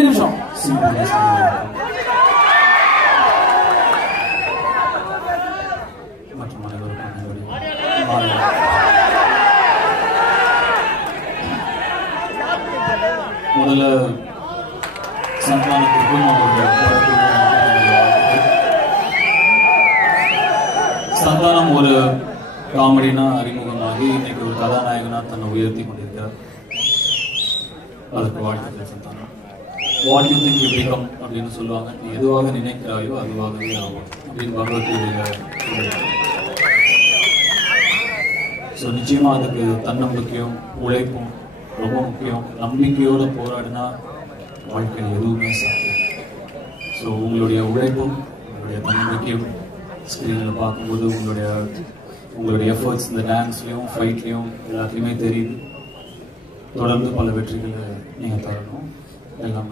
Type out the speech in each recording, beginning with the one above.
நிமிஷம். மற்றும் முதல்ல சந்தானத்துக்கும் சந்தானம் ஒரு காமெடினா அறிமுகமாகி இன்னைக்கு ஒரு கதாநாயகனா தன்னை உயர்த்தி கொண்டிருக்கிறார். அதற்கு வாழ்த்துக்கள் Santhanam. What you think you become அப்படின்னு சொல்லுவாங்க. நீ எதுவாக நினைக்கிறாயோ அதுவாகவே ஆகும் அப்படின்னு பகவத்கீதையில. ஸோ நிச்சயமா அதுக்கு தன்னம்பிக்கையும் உழைப்பும் ரொம்ப முக்கியம். நம்பிக்கையோட போராடினா வாழ்க்கையில் எதுவுமே சாத்தியம். ஸோ உங்களுடைய உழைப்பும் உங்களுடைய தன்னம்பிக்கையும் ஸ்க்ரீனில் பார்க்கும்போது உங்களுடைய எஃபர்ட்ஸ் இந்த டான்ஸ்லையும் ஃபைட்லையும் எல்லாத்துலேயுமே தெரியுது. தொடர்ந்து பல வெற்றிகளை நீங்கள் தரணும். எல்லாம்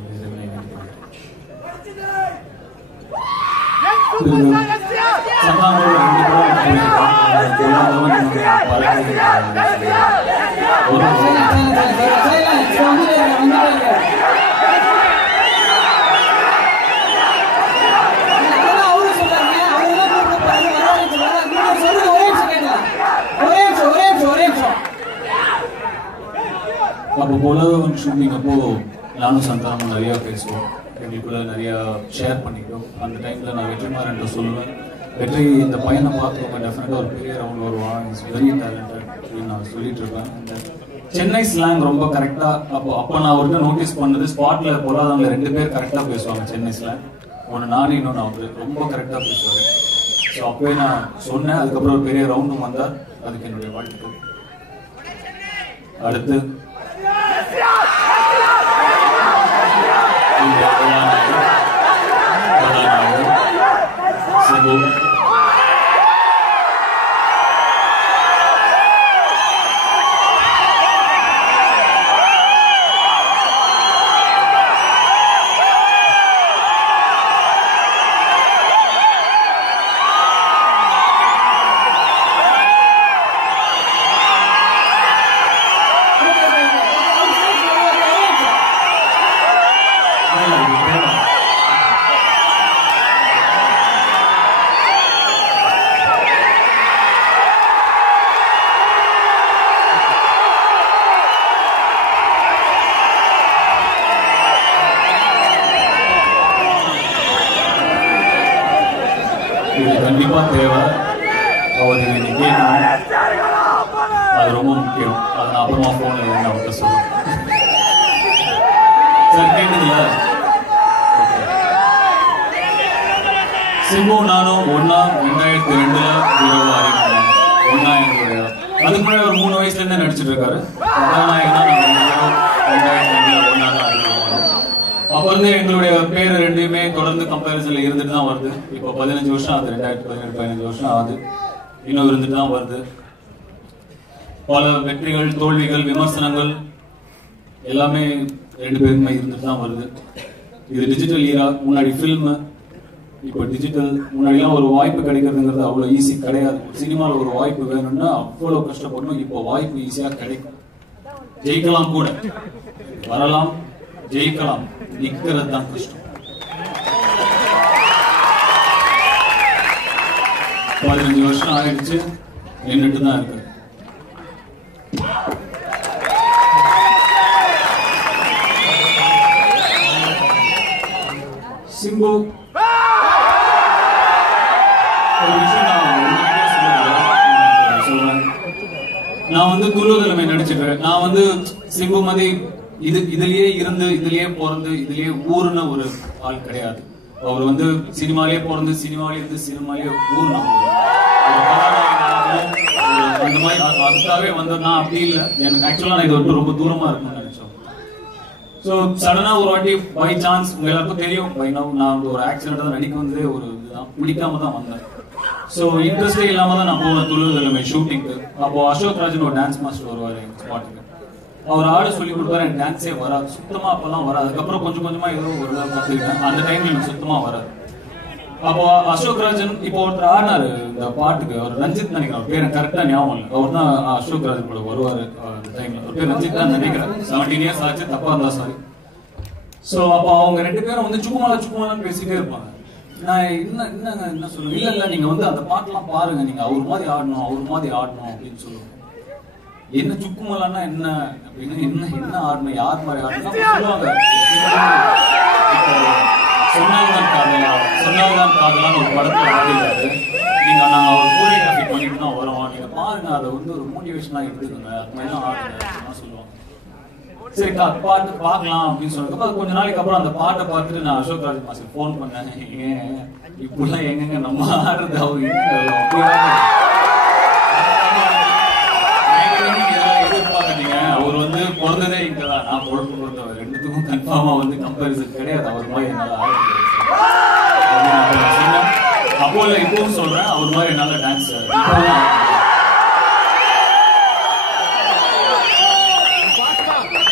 அப்போ உலகம் ஷூட்டிங் அப்போ நானும் சந்தானமும் நிறையா பேசுவோம். எங்களுக்குள்ள நிறையா ஷேர் பண்ணிக்கிறோம். அந்த டைமில் நான் வெற்றிமாறன்ட்ட சொல்லுவேன், வெற்றி இந்த பையனை பார்த்துக்கோங்க, டெஃபினட்டாக ஒரு பெரிய ரவுண்ட் வருவான், இஸ் வெரி டேலண்டட் அப்படின்னு நான் சொல்லிட்டு இருப்பேன். அந்த சென்னை ஸ்லாங் ரொம்ப கரெக்டாக அப்போ நான் அவர்கிட்ட நோட்டீஸ் பண்ணது, ஸ்பாட்டில் பொருளாதாரங்க 2 பேர் கரெக்டாக பேசுவாங்க சென்னை ஸ்லாங். ஒன்று நானும் இன்னொன்று அவர் ரொம்ப கரெக்டாக பேசுவார். ஸோ அப்போவே நான் சொன்னேன். அதுக்கப்புறம் ஒரு பெரிய ரவுண்டும் வந்தார். அதுக்கு என்னுடைய வாழ்த்துக்கள். அடுத்து இது கண்டிப்பா தேவை. அவர் இன்னைக்கு கேட்கணும், அது ரொம்ப முக்கியம். அதை நான் அப்புறமா போன்ல அவர்கிட்ட சொல்லுவேன். சார் கேட்டுங்களா? சிம்பு நானும் ஒன்னா 2002 ஒன்னா எங்களுடைய அதுக்கு முன்னாடி ஒரு 3 வயசுல இருந்தே நடிச்சிட்டு இருக்காரு. அப்ப வந்து எங்களுடைய பேர் 2மே தொடர்ந்து கம்பேரிசன்ல இருந்துட்டு தான் வருது. இப்போ 15 வருஷம் ஆகுது, 2017 15 வருஷம் ஆகுது. இன்னும் இருந்துட்டு தான் வருது. பல வெற்றிகள், தோல்விகள், விமர்சனங்கள் எல்லாமே 2 பேருமே இருந்துட்டு தான் வருது. இது டிஜிட்டல் ஈரா. முன்னாடி ஃபில்ம், இப்போ டிஜிட்டல். முன்னாடிலாம் ஒரு வாய்ப்பு கிடைக்கிறதுங்கிறது அவ்வளோ ஈஸி கிடையாது. சினிமாவில் ஒரு வாய்ப்பு வேணும்னா அவ்வளோ கஷ்டப்படணும். இப்போ வாய்ப்பு ஈஸியாக கிடைக்கும். ஜெயிக்கலாம் கூட, வரலாம், ஜெயிக்கலாம், நிக்கிறது தான் கஷ்டம். 15 வருஷம் ஆயிடுச்சு, நின்றுட்டு தான் இருக்கு. சிம்பு ஒரு விஷயம் நான் வந்து துருவதலைமை நடிச்சிருக்கேன். நான் வந்து சிம்பு மாதிரி இதுலயே இருந்து, இதுலயே பிறந்து, இதுலயே ஊர்ன ஒரு ஆள் கிடையாது. அவர் வந்து சினிமாலேயே பிறந்து, சினிமாலே இருந்து, சினிமாலேயே ஊர்ன அந்த மாதிரி. அதுக்காகவே வந்து நான் அப்படி இல்லை. எனக்கு ஆக்சுவலா நான் இது வந்து ரொம்ப தூரமா இருக்கும்னு நினைச்சோம். ஸோ சடனா ஒரு வாட்டி பை சான்ஸ், உங்க எல்லாருக்கும் தெரியும் பை நவ், நான் வந்து ஒரு ஆக்சிடென்ட் தான் நடிக்க வந்ததே ஒரு இதுதான், பிடிக்காம தான் வந்தேன். ஸோ இன்ட்ரெஸ்டே இல்லாம தான் நான் போவேன் துருவதலைமை ஷூட்டிங்க்கு. அப்போ அசோக் ராஜன் ஒரு டான்ஸ் மாஸ்டர் வருவார் எங்க ஸ்பாட்டுக்கு. அவர் ஆடு சொல்லி கொடுப்பாரு. எனக்கு டான்ஸே வராது சுத்தமா. அப்பெல்லாம் வராது. அதுக்கப்புறம் கொஞ்சம் கொஞ்சமா ஏதோ ஒரு கத்துக்கிட்டேன். அந்த டைம்ல எனக்கு சுத்தமா வராது. அப்போ அசோக் ராஜன் இப்போ ஒருத்தர் ஆடினாரு இந்த பாட்டுக்கு, அவர் ரஞ்சித் நினைக்கிறேன், பேர் கரெக்டா ஞாபகம் இல்லை. அவர் தான் அசோக் ராஜன் கூட வருவாரு அந்த டைம்ல. அவர் பேர் ரஞ்சித் தான் நினைக்கிறேன். 17 இயர்ஸ் ஆச்சு, தப்பா இருந்தா சாரி. சோ அப்ப அவங்க 2 பேரும் வந்து சுக்குமாலான்னு பேசிட்டே இருப்பாங்க. நான் என்ன சொல்லுவேன், இல்ல நீங்க வந்து அந்த பாட்டெல்லாம் பாருங்க, நீங்க அவர் மாதிரி ஆடணும் அப்படின்னு சொல்லுவாங்க. என்ன சுக்குமலான்னா என்ன அப்படின்னு, என்ன ஆடணும், யார் மாதிரி ஆடணும் சொல்லுவாங்க. சொன்னால்தான் காதலான்னு ஒரு படத்துல ஆடிட்டாரு. நீங்க நாங்க அவர் கோரியோகிராஃபி பண்ணிட்டு தான் வரோம், நீங்க பாருங்க, அதை வந்து ஒரு மோட்டிவேஷனா எடுத்துக்கோங்க, அது மாதிரிலாம் ஆடுங்க சொல்லுவாங்க. சரி பாட்டு பார்க்கலாம் அப்படின்னு சொல்லிட்டு கொஞ்ச நாளைக்கு அப்புறம் அந்த பாட்டை பார்த்துட்டு நான் அசோக் ராஜ் மாஸ்டர் போன் பண்ணேன். இப்படிலாம் எங்கெங்க நம்ம ஆடுறது, அவரு எதிர்பார்க்கறீங்க, அவர் வந்து பிறந்ததே இங்கதான், நான் பொழப்பு பொறுத்தவர், ரெண்டுத்துக்கும் கன்ஃபார்மா வந்து கம்பேரிசன் கிடையாது, அவர் மாதிரி என்னால ஆட சொன்னேன். அப்போ இல்ல இப்பவும் சொல்றேன், அவர் மாதிரி என்னால டான்ஸ்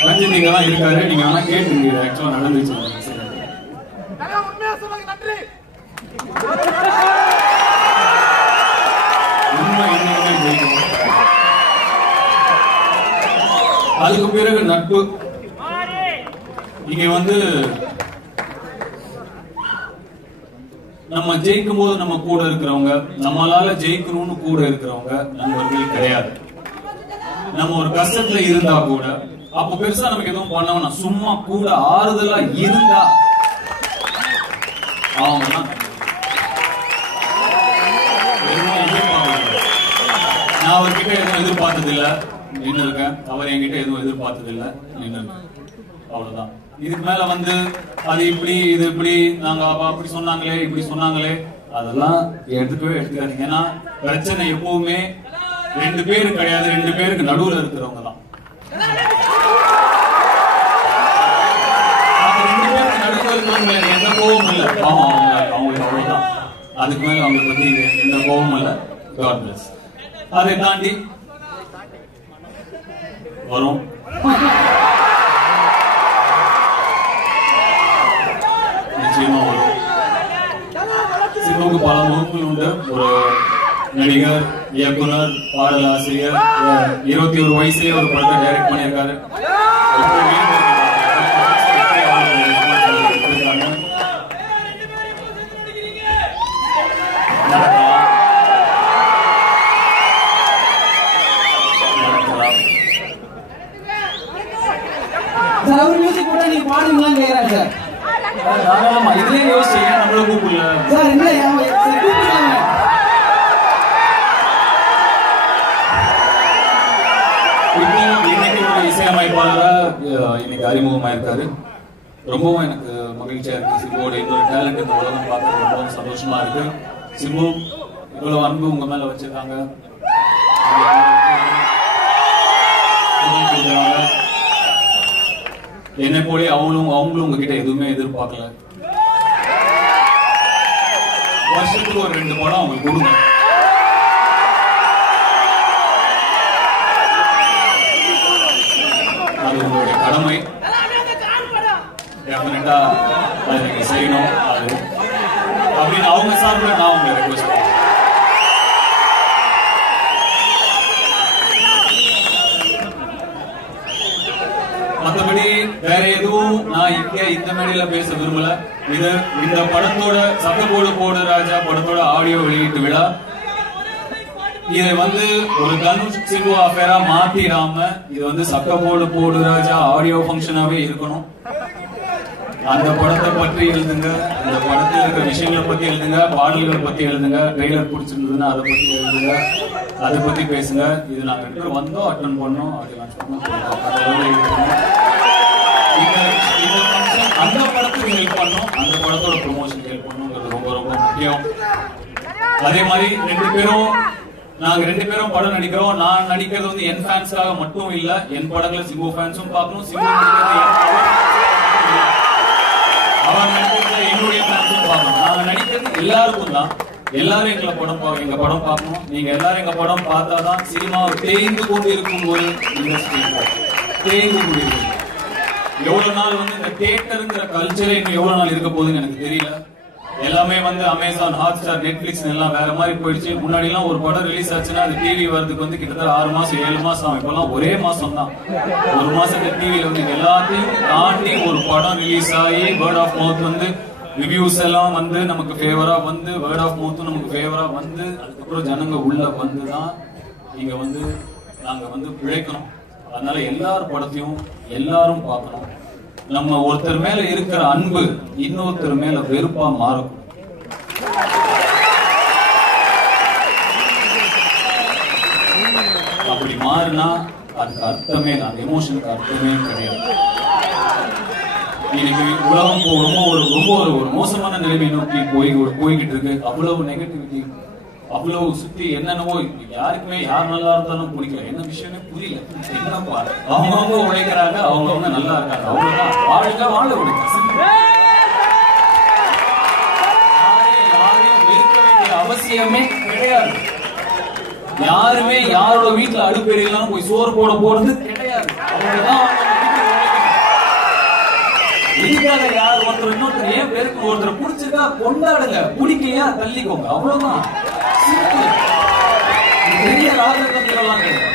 ரஞ்சித் இங்க தான் இருக்காரு, நீங்க வேணா கேட்டுங்க, ஆக்சுவலா நடந்துச்சு. அதுக்கு பிறகு நட்பு. இங்க வந்து நம்ம ஜெயிக்கும் போது நம்ம கூட இருக்கிறவங்க, நம்மளால ஜெயிக்கணும்னு கூட இருக்கிறவங்க நண்பர்கள் கிடையாது. நம்ம ஒரு கஷ்டத்துல இருந்தா கூட, அப்ப பெருசா நமக்கு எதுவும் பண்ணவனா சும்மா கூட ஆறுதலா இருந்தா அவங்க நான் அவர்கிட்ட எதுவும் எதிர்பார்த்தது இல்ல, நின்று இருக்கேன். அவர் என்கிட்ட எதுவும் எதிர்பார்த்தது இல்ல, நின்று இருக்கேன். அவ்வளவுதான். இதுக்கு மேல வந்து அது இப்படி இது இப்படி நாங்க அப்படி சொன்னாங்களே இப்படி சொன்னாங்களே அதெல்லாம் எடுத்துக்காதீங்க. ஏன்னா பிரச்சனை எப்பவுமே 2 பேரு கிடையாது, 2 பேருக்கு நடுவுல இருக்கிறவங்க தான். 2 பேருக்கு நடுவுல இருக்கிறவங்க எந்த கோபமும் இல்ல, அவங்களுக்கு அவ்வளவுதான். அதுக்கு மேல அவங்களுக்கு பத்தி எந்த கோபமும் இல்ல. God bless. அதை தாண்டி வரும். நிச்சயமா வரும். சிம்புவுக்கு பல முகங்கள் உண்டு. ஒரு நடிகர், இயக்குனர், பாடலாசிரியர், 21 வயசுலயே ஒரு படத்தை டைரக்ட் பண்ணியிருக்காரு. இதுலயே யோசிச்சு நம்மள கூப்பிடல சார். இன்னைக்கு ஒரு இசையமைப்பாளரா இன்னைக்கு அறிமுகமாயிருக்காரு. ரொம்பவும் எனக்கு மகிழ்ச்சியா இருக்கு. சிம்புவோட இன்னொரு டேலண்ட் இந்த உலகம் பார்க்கறது ரொம்பவும் சந்தோஷமா இருக்கு. சிம்பு இவ்வளவு அன்பு உங்க மேல வச்சிருக்காங்க. என்னை போல அவங்களும் உங்ககிட்ட எதுவுமே எதிர்பார்க்கல. வருஷத்துக்கு ஒரு 2 படம் அவங்களுக்கு கொடுங்க. அது உங்களுடைய கடமை. டெஃபினட்டா அதை நீங்க செய்யணும். அது அப்படின்னு அவங்க சார்பில் நான் உங்களை ரெக்வெஸ்ட் பண்ணுறேன். மற்றபடி வேற எதுவும் நான் இங்க இந்த மேடையில பேச விரும்பல. இது இந்த படத்தோட சத்தப்போடு போடு ராஜா படத்தோட ஆடியோ வெளியீட்டு விழா. இதை வந்து ஒரு தனுஷ் சிம்பு அஃபேரா மாத்திராம இது வந்து சக்கப்போடு போடு ராஜா ஆடியோ ஃபங்க்ஷனாவே இருக்கணும். அந்த படத்தை பற்றி எழுதுங்க, அந்த படத்தில் இருக்கிற விஷயங்களை பத்தி எழுதுங்க, பாடல்களை பத்தி எழுதுங்க, ட்ரெய்லர் பிடிச்சிருந்ததுன்னா அதை பத்தி எழுதுங்க, அதை பத்தி பேசுங்க. இது நாங்க 2 பேரும் வந்தோம், அட்டன் பண்ணோம், அந்த படத்துக்கு ஹெல்ப் பண்ணோம், அந்த படத்தோட ப்ரொமோஷன் ஹெல்ப் பண்ணுங்கிறது ரொம்ப ரொம்ப முக்கியம். அதே மாதிரி நாங்க 2 பேரும் படம் நடிக்கிறோம். நான் நடிக்கிறது வந்து என் ஃபேன்ஸ்க்காக மட்டும் இல்ல, என் படங்களை சிம்பு ஃபேன்ஸும் பார்க்கணும், சிம்பு அவர் நடிக்கிறது என்னுடைய ஃபேன்ஸும் பார்க்கணும். நாங்க நடிக்கிறது எல்லாருக்கும் தான். எல்லாரும் எங்க படம் பார்க்கணும். நீங்க எல்லாரும் எங்க படம் பார்த்தாதான் சினிமா தேய்ந்து கொண்டு இருக்கும் ஒரு இண்டஸ்ட்ரி தேய்ந்து கொண்டு இருக்கும். எவ்வளவு நாள் வந்து இந்த தியேட்டருங்கிற கல்ச்சரே இன்னும் எவ்வளவு நாள் இருக்க போகுதுன்னு எனக்கு தெரியல. எல்லாமே வந்து அமேசான், ஹாட்ஸ்டார், நெட்ஃபிளிக்ஸ் எல்லாம் வேற மாதிரி போயிடுச்சு. முன்னாடி எல்லாம் ஒரு படம் ரிலீஸ் ஆச்சுன்னா அது டிவி வரதுக்கு வந்து கிட்டத்தட்ட 6 மாசம் 7 மாசம் ஆகும். இப்பெல்லாம் ஒரே மாசம் தான், ஒரு மாசத்துக்கு டிவில வந்து எல்லாத்தையும் தாண்டி ஒரு படம் ரிலீஸ் ஆகி வேர்ட் ஆஃப் மவுத் வந்து ரிவ்யூஸ் எல்லாம் வந்து நமக்கு ஃபேவரா வந்து வேர்ட் ஆஃப் மவுத்தும் நமக்கு ஃபேவரா வந்து அதுக்கப்புறம் ஜனங்க உள்ள வந்துதான் இங்க வந்து நாங்க வந்து பிழைக்கணும். அதனால எல்லார் படத்தையும் எல்லாரும் பார்க்கணும். நம்ம ஒருத்தர் மேல இருக்கிற அன்பு இன்னொருத்தர் மேல வெறுப்பா மாறும். அப்படி மாறினா அதுக்கு அர்த்தமே, அந்த எமோஷனுக்கு அர்த்தமே கிடையாது. இன்னைக்கு உலகம் ரொம்ப ஒரு மோசமான நிலைமை நோக்கி போய்கிட்டு இருக்கு. அவ்வளவு நெகட்டிவிட்டி, அவ்வளவு சுத்தி என்னென்னவோ. யாருக்குமே யார் நல்லா இருந்தாலும் பிடிக்கல, என்ன விஷயமே புரியல. என்னப்பா அவங்க உழைக்கிறாங்க, அவங்க நல்லா இருக்காங்க, அவ்வளவுதான். வாழ விடுங்க. யாரையும் வெறுக்க வேண்டிய அவசியமே கிடையாது. யாருமே யாரோட வீட்டுல அடுப்பெரியெல்லாம் போய் சோறு போறது கிடையாது. அவங்கதான் இதுக்காக யார் ஒருத்தர் இன்னொருத்தர் ஏன் பேருக்கு ஒருத்தர் பிடிச்சிருக்கா கொண்டாடுங்க, பிடிக்கலையா தள்ளிக்கோங்க, அவ்வளவுதான். பெரிய ராஜதந்திரம்லாம் கிடையாது.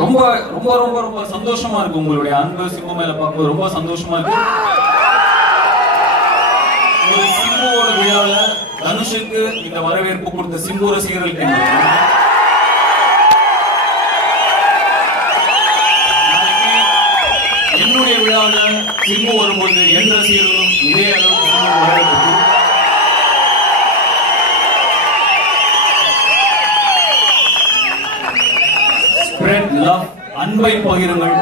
ரொம்ப ரொம்ப ரொம்ப ரொம்ப சந்தோஷமா இருக்கு உங்களுடைய அன்பு சிம்பு மேல பார்க்கும்போது. ரொம்ப சந்தோஷமா இருக்கு. ஒரு சிம்புவோட விழாவில தனுஷுக்கு இந்த வரவேற்பு கொடுத்த சிம்பு ரசிகர்களுக்கு என்னுடைய விழாவில் சிம்பு வரும்போது என் ரசிகர்களும் இதே அளவுக்கு சிம்பு வரவேற்பு. ஸ்ப்ரெட் லவ், அன்பை பகிருங்கள்.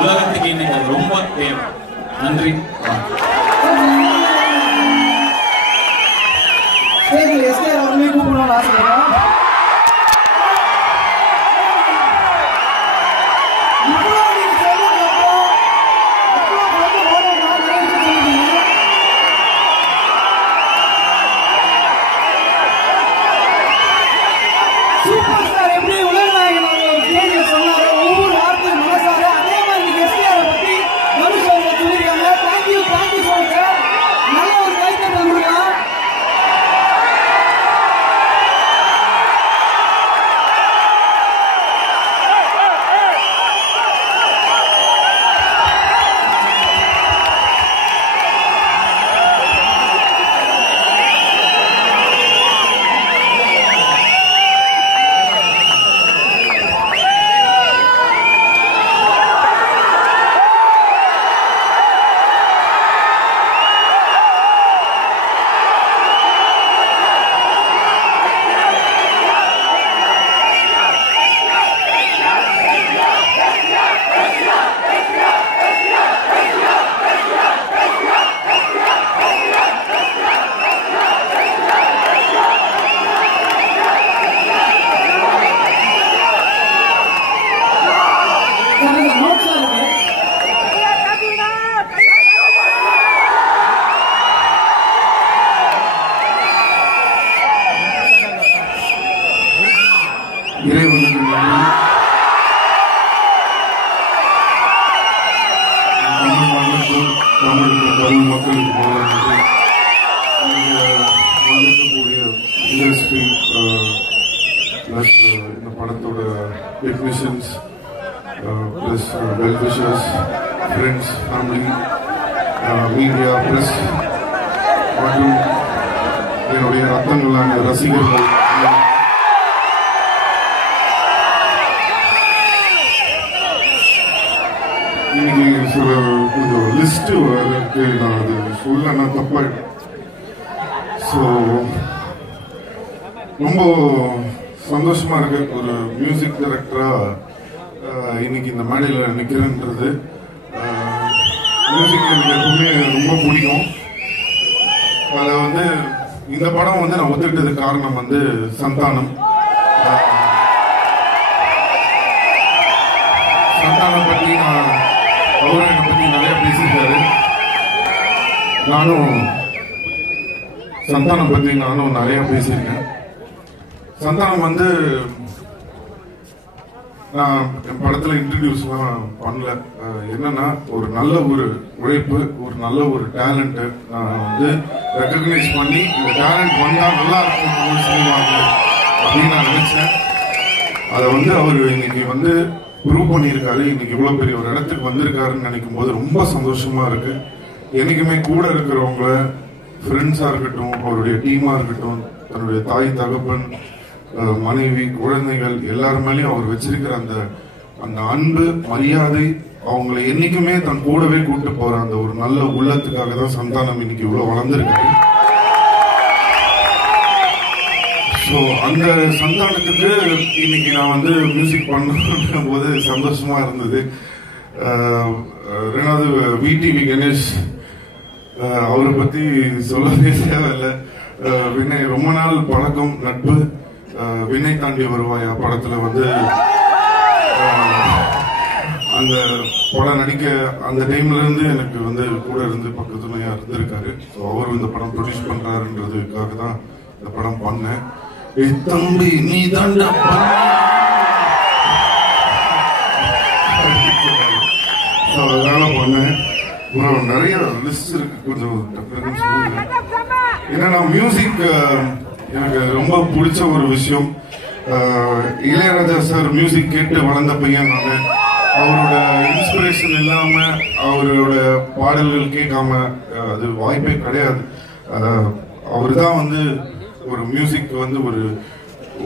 உலகத்துக்கு இன்னைக்கு அது ரொம்ப தேவை. நன்றி. இந்த படத்தோட technicians, plus well wishers, friends, family, media, press மற்றும் என்னுடைய ரத்தங்களான ரசிகர்கள், இன்னைக்கு சில கொஞ்சம் லிஸ்ட் இருக்கு, நான் அது சொல்லனா தப்பாயிடும். ஸோ ரொம்ப சந்தோஷமா இருக்கு ஒரு மியூசிக் டைரக்டரா இன்னைக்கு இந்த மேடையில் நிற்கிறேன்றது. மியூசிக் எனக்கு எப்பவுமே ரொம்ப பிடிக்கும். அதில் வந்து இந்த படம் வந்து நான் ஒத்துக்கிட்டதுக்கு காரணம் வந்து சந்தானம். சந்தானம் பற்றி அவரும் என்னை பற்றி நிறைய பேசியிருக்காரு. சந்தானம் பற்றி நானும் நிறைய பேசியிருக்கேன். சந்தானம் வந்து நான் என் படத்துல இன்ட்ரடியூஸ்லாம் பண்ணல. என்னன்னா ஒரு நல்ல ஒரு உழைப்பு, ஒரு நல்ல ஒரு டேலண்ட் நான் வந்து ரெக்கக்னைஸ் பண்ணி இந்த டேலண்ட் வந்தா நல்லா இருக்கும் சொல்லுவாங்க அப்படின்னு நான் நினைச்சேன். அதை வந்து அவர் இன்னைக்கு வந்து ப்ரூவ் பண்ணியிருக்காரு. இன்னைக்கு இவ்வளவு பெரிய ஒரு இடத்துக்கு வந்திருக்காருன்னு நினைக்கும் போது ரொம்ப சந்தோஷமா இருக்கு. என்னைக்குமே கூட இருக்கிறவங்க ஃப்ரெண்ட்ஸா இருக்கட்டும், அவருடைய டீமா இருக்கட்டும், தன்னுடைய தாய் தகப்பன் மனைவி குழந்தைகள் எல்லாருமேலயும் அவர் வச்சிருக்கிற அந்த அந்த அன்பு மரியாதை, அவங்களை என்னைக்குமே தன் கூடவே கூட்டு போற அந்த ஒரு நல்ல உள்ளத்துக்காக தான் சந்தானம் இன்னைக்கு இவ்வளவு வளர்ந்துருக்காரு. ஸோ அந்த சந்தானத்துக்கு இன்னைக்கு நான் வந்து மியூசிக் பண்ணும் போது சந்தோஷமா இருந்தது. ரெண்டாவது விடிவி கணேஷ், அவரை பத்தி சொல்லவே தேவையில்லை. வினய் ரொம்ப நாள் பழக்கம், நட்பு. வினய் தாண்டி வருவாயா படத்துல வந்து அந்த படம் நடிக்க அந்த டைம்ல இருந்து எனக்கு வந்து கூட இருந்து பக்கத்துலயா இருந்திருக்காரு. ஸோ அவர் இந்த படம் ப்ரொடியூஸ் பண்றாருன்றதுக்காக தான் இந்த படம் பண்ணேன். தம்பி நீ தாண்டா அதனால பண்ணேன். நிறைய லிஸ்ட் இருக்கு, கொஞ்சம் ஏன்னா மியூசிக் எனக்கு ரொம்ப பிடிச்ச ஒரு விஷயம். இளையராஜா சார் மியூசிக் கேட்டு வளர்ந்த பையன் நான். அவரோட இன்ஸ்பிரேஷன் இல்லாம அவரோட பாடல்கள் கேட்காம அது வாய்ப்பே கிடையாது. அவர் தான் வந்து ஒரு மியூசிக் வந்து ஒரு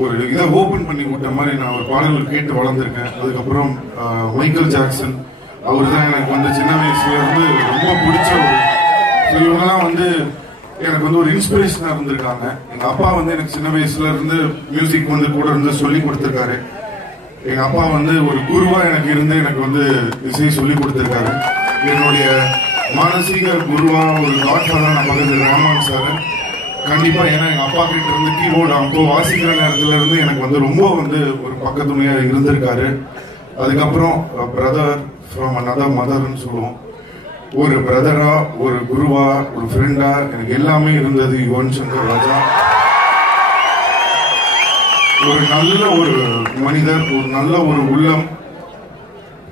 ஒரு இதை ஓபன் பண்ணி விட்ட மாதிரி நான் ஒரு பாடல்கள் கேட்டு வளர்ந்துருக்கேன். அதுக்கப்புறம் மைக்கேல் ஜாக்சன், அவர் தான் எனக்கு வந்து சின்ன வயசுல இருந்து ரொம்ப பிடிச்ச ஒரு, இவங்கெல்லாம் வந்து எனக்கு வந்து ஒரு இன்ஸ்பிரேஷனா இருந்திருக்காங்க. எங்க அப்பா வந்து எனக்கு சின்ன வயசுல இருந்து மியூசிக் வந்து கூட இருந்து சொல்லி கொடுத்திருக்காரு. எங்க அப்பா வந்து ஒரு குருவா எனக்கு இருந்து எனக்கு வந்து இசையை சொல்லி கொடுத்திருக்காரு. என்னுடைய மானசீக குருவா ஒரு காட்ஃபாதரா நான் பக்கத்துல ராமன் சார் கண்டிப்பா. ஏன்னா எங்க அப்பா கிட்ட இருந்து கீபோர்டு அப்போ வாசிக்கிற நேரத்துல இருந்து எனக்கு வந்து ரொம்ப வந்து ஒரு பக்கத்துணையா இருந்திருக்காரு. அதுக்கப்புறம் பிரதர் ஃப்ரம் another மதர்ன்னு சொல்லுவோம். ஒரு பிரதரா, ஒரு குருவா, ஒரு ஃப்ரெண்டா எனக்கு எல்லாமே இருந்தது யுவன் சங்கர் ராஜா. ஒரு நல்ல ஒரு மனிதர், ஒரு நல்ல ஒரு உள்ளம்.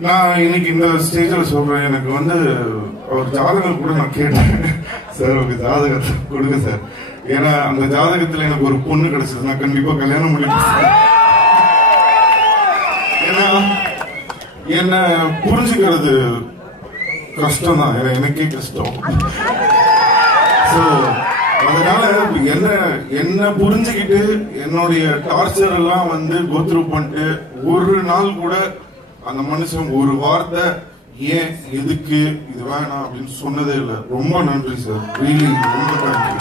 நான் இன்னைக்கு இந்த ஸ்டேஜில் சொல்றேன், எனக்கு வந்து அவர் ஜாதகம் கூட நான் கேட்டேன், சார் ஒரு ஜாதகத்தை கொடுங்க சார், ஏன்னா அந்த ஜாதகத்துல எனக்கு ஒரு பொண்ணு கிடைச்சது, நான் கண்டிப்பா கல்யாணம் பண்ணிப்பேன். ஏன்னா என்ன புரிஞ்சுக்கிறது கஷ்டம் தான், எனக்கே கஷ்டம். அதனால என்ன புரிஞ்சுக்கிட்டு என்னுடைய டார்ச்சர் எல்லாம் வந்து கோத்ரூ பண்ணிட்டு ஒரு நாள் கூட அந்த மனுஷன் ஒரு வார்த்தை ஏன் எதுக்கு இது வேணாம் அப்படின்னு சொன்னதே இல்லை. ரொம்ப நன்றி சார், ரியலி ரொம்ப நன்றி.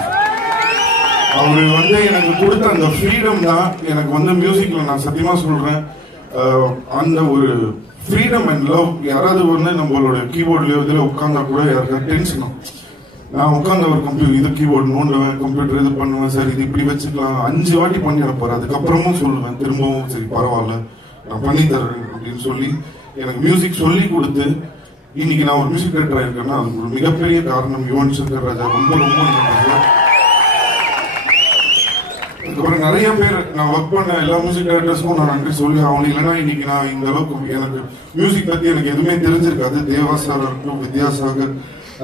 அவரு வந்து எனக்கு கொடுத்த அந்த ஃப்ரீடம் தான் எனக்கு வந்து மியூசிக்ல நான் சத்தியமா சொல்றேன், அந்த ஒரு ஃப்ரீடம் அண்ட் லவ். யாராவது வந்து நம்மளோட கீபோர்ட்லயோ இதுல உட்கார்ந்தா கூட யாருக்காவது டென்ஷனும். நான் உட்கார்ந்து ஒரு கம்ப்யூட்டர் இது கீபோர்டு நோண்டுவேன், கம்ப்யூட்டர் இது பண்ணுவேன், சார் இது இப்படி வச்சுக்கலாம் 5 வாட்டி பண்ணி அனுப்புறேன். அதுக்கப்புறமும் சொல்லுவேன் திரும்பவும், சரி பரவாயில்ல நான் பண்ணி தர்றேன் அப்படின்னு சொல்லி எனக்கு மியூசிக் சொல்லி கொடுத்து இன்னைக்கு நான் ஒரு மியூசிக் டைரக்டர் ஆயிருக்கேன்னா அதுக்கு ஒரு மிகப்பெரிய காரணம் யுவன் சங்கர் ராஜா. ரொம்ப ரொம்ப நன்றி. அதுக்கப்புறம் நிறைய பேர் நான் ஒர்க் பண்ண எல்லா மியூசிக் டைரக்டர்ஸ்க்கும் நான் நன்றி சொல்லி ஆகணும். இல்லைன்னா இன்னைக்கு நான் இந்த அளவுக்கு எனக்கு மியூசிக் பத்தி எனக்கு எதுவுமே தெரிஞ்சிருக்காது. தேவா சார் இருக்கட்டும், வித்யாசாகர்,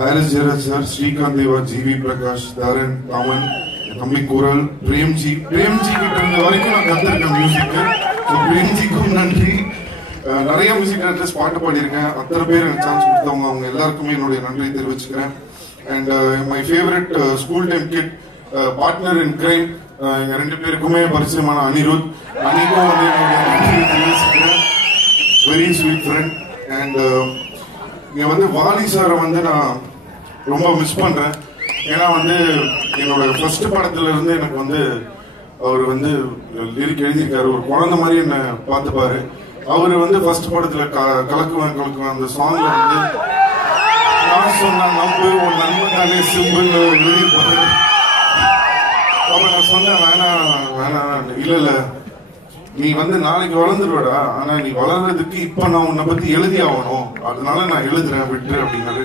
ஆரிஸ் ஜெயராஜ் சார், ஸ்ரீகாந்த் தேவா, ஜிவி பிரகாஷ், தரன், தாமன், தம்பி குரல், பிரேம்ஜி கிட்ட இருந்த வரைக்கும் நான் கத்துருக்கேன் மியூசிக். பிரேம்ஜிக்கும் நன்றி. நிறைய மியூசிக் டைரக்டர்ஸ் பாட்டு பாடியிருக்கேன், அத்தனை பேர் எனக்கு சான்ஸ் கொடுத்தவங்க, அவங்க எல்லாருக்குமே என்னுடைய நன்றியை தெரிவிச்சுக்கிறேன். And my favourite school time kid partner in crime, எங்க 2 பேருக்குமே பரிச்சயமான அனிருத், அனிக்கும் வந்து என்னுடைய நன்றியை தெரிவிச்சுக்கிறேன். Very sweet friend. அண்ட் இங்க வந்து வாலி சாரை வந்து நான் ரொம்ப மிஸ் பண்றேன். ஏன்னா வந்து என்னோட ஃபர்ஸ்ட் படத்துல இருந்து எனக்கு வந்து அவர் வந்து லிரிக் எழுதியிருக்காரு, ஒரு குழந்தை மாதிரி என்ன பார்த்துப்பாரு. அவரு வந்து ஃபர்ஸ்ட் படத்துல கலக்குவேன் அந்த சாங்ல வந்து நான் சொன்ன நம்பு உன் நண்பன் தானே சிம்பிள் எழுதியிருப்பாரு. அப்ப நான் சொன்னேன் வேணாம் இல்ல நீ வந்து நாளைக்கு வளர்ந்துருவடா, ஆனா நீ வளர்றதுக்கு இப்ப நான் உன்னை பத்தி எழுதி ஆகணும், அதனால நான் எழுதுறேன் விட்டு அப்படின்னாரு.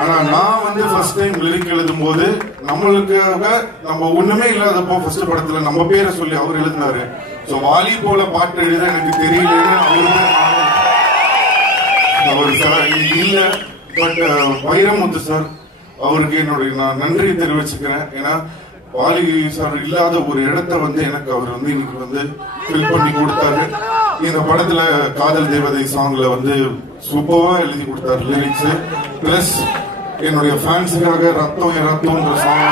ஆனா நான் வந்து ஃபர்ஸ்ட் டைம் லிரிக் எழுதும் போது நம்மளுக்காக நம்ம ஒண்ணுமே இல்லாதப்போ ஃபர்ஸ்ட் படத்துல நம்ம பேரை சொல்லி அவர் எழுதினாரு. ஸோ வாலி போல பாட்டு எழுத எனக்கு தெரியலன்னு அவர் சார் இல்ல. பட் வைரமுத்து சார் அவருக்கு என்னுடைய நான் நன்றி தெரிவிச்சுக்கிறேன். ஏன்னா வாலி சார் இல்லாத ஒரு இடத்த வந்து எனக்கு அவர் வந்து இன்னைக்கு வந்து ஃபில் பண்ணி கொடுத்தாரு. இந்த படத்துல காதல் தேவதை சாங்ல வந்து சூப்பரா எழுதி கொடுத்தாரு லிரிக்ஸ். பிளஸ் என்னுடைய ஃபேன்ஸுக்காக ரத்தம் ரத்தம்ன்ற சாங்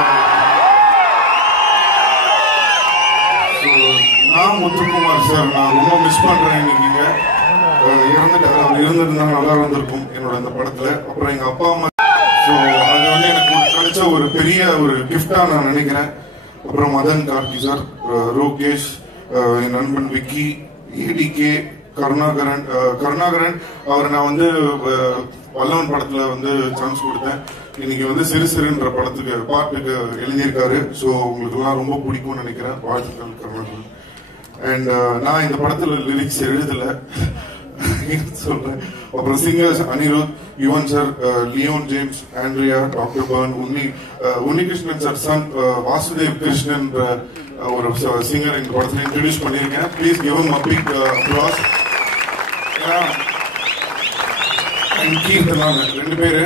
நான் முத்துக்குமார் சார் நான் ரொம்ப மிஸ் பண்றேன். இன்னைக்கு இறந்துட்டாரு. அவர் இருந்திருந்தா நல்லா இருந்திருக்கும் என்னோட அந்த படத்துல. அப்புறம் எங்க அப்பா அம்மா, ஸோ அது வந்து எனக்கு கிடைச்ச ஒரு பெரிய ஒரு கிஃப்டா நான் நினைக்கிறேன். அப்புறம் மதன் கார்கி சார், ரோகேஷ், என் நண்பன் விக்கி, ஏடிகே, கருணாகரன் அவர் நான் வந்து வல்லவன் படத்துல வந்து சான்ஸ் கொடுத்தேன். இன்னைக்கு வந்து சிறு சிறுன்ற படத்துக்கு பாட்டுக்கு எழுதியிருக்காரு. ஸோ உங்களுக்கு எல்லாம் ரொம்ப பிடிக்கும்னு நினைக்கிறேன். வாழ்த்துக்கள் கருணாகரன். அண்ட் நான் இந்த படத்துல லிரிக்ஸ் எழுதல சொல்றேன். அப்புறம் singers Anirudh, Yuvan sir, Leon James, Andrea, doctor Burn, Unnikrishnan sir son Vasudev Krishnan ஒரு சிங்கர் இந்த படத்துல இன்ட்ரோடியூஸ் பண்ணியிருக்கேன். Please give him a big applause. Keerthana ரெண்டு பேரு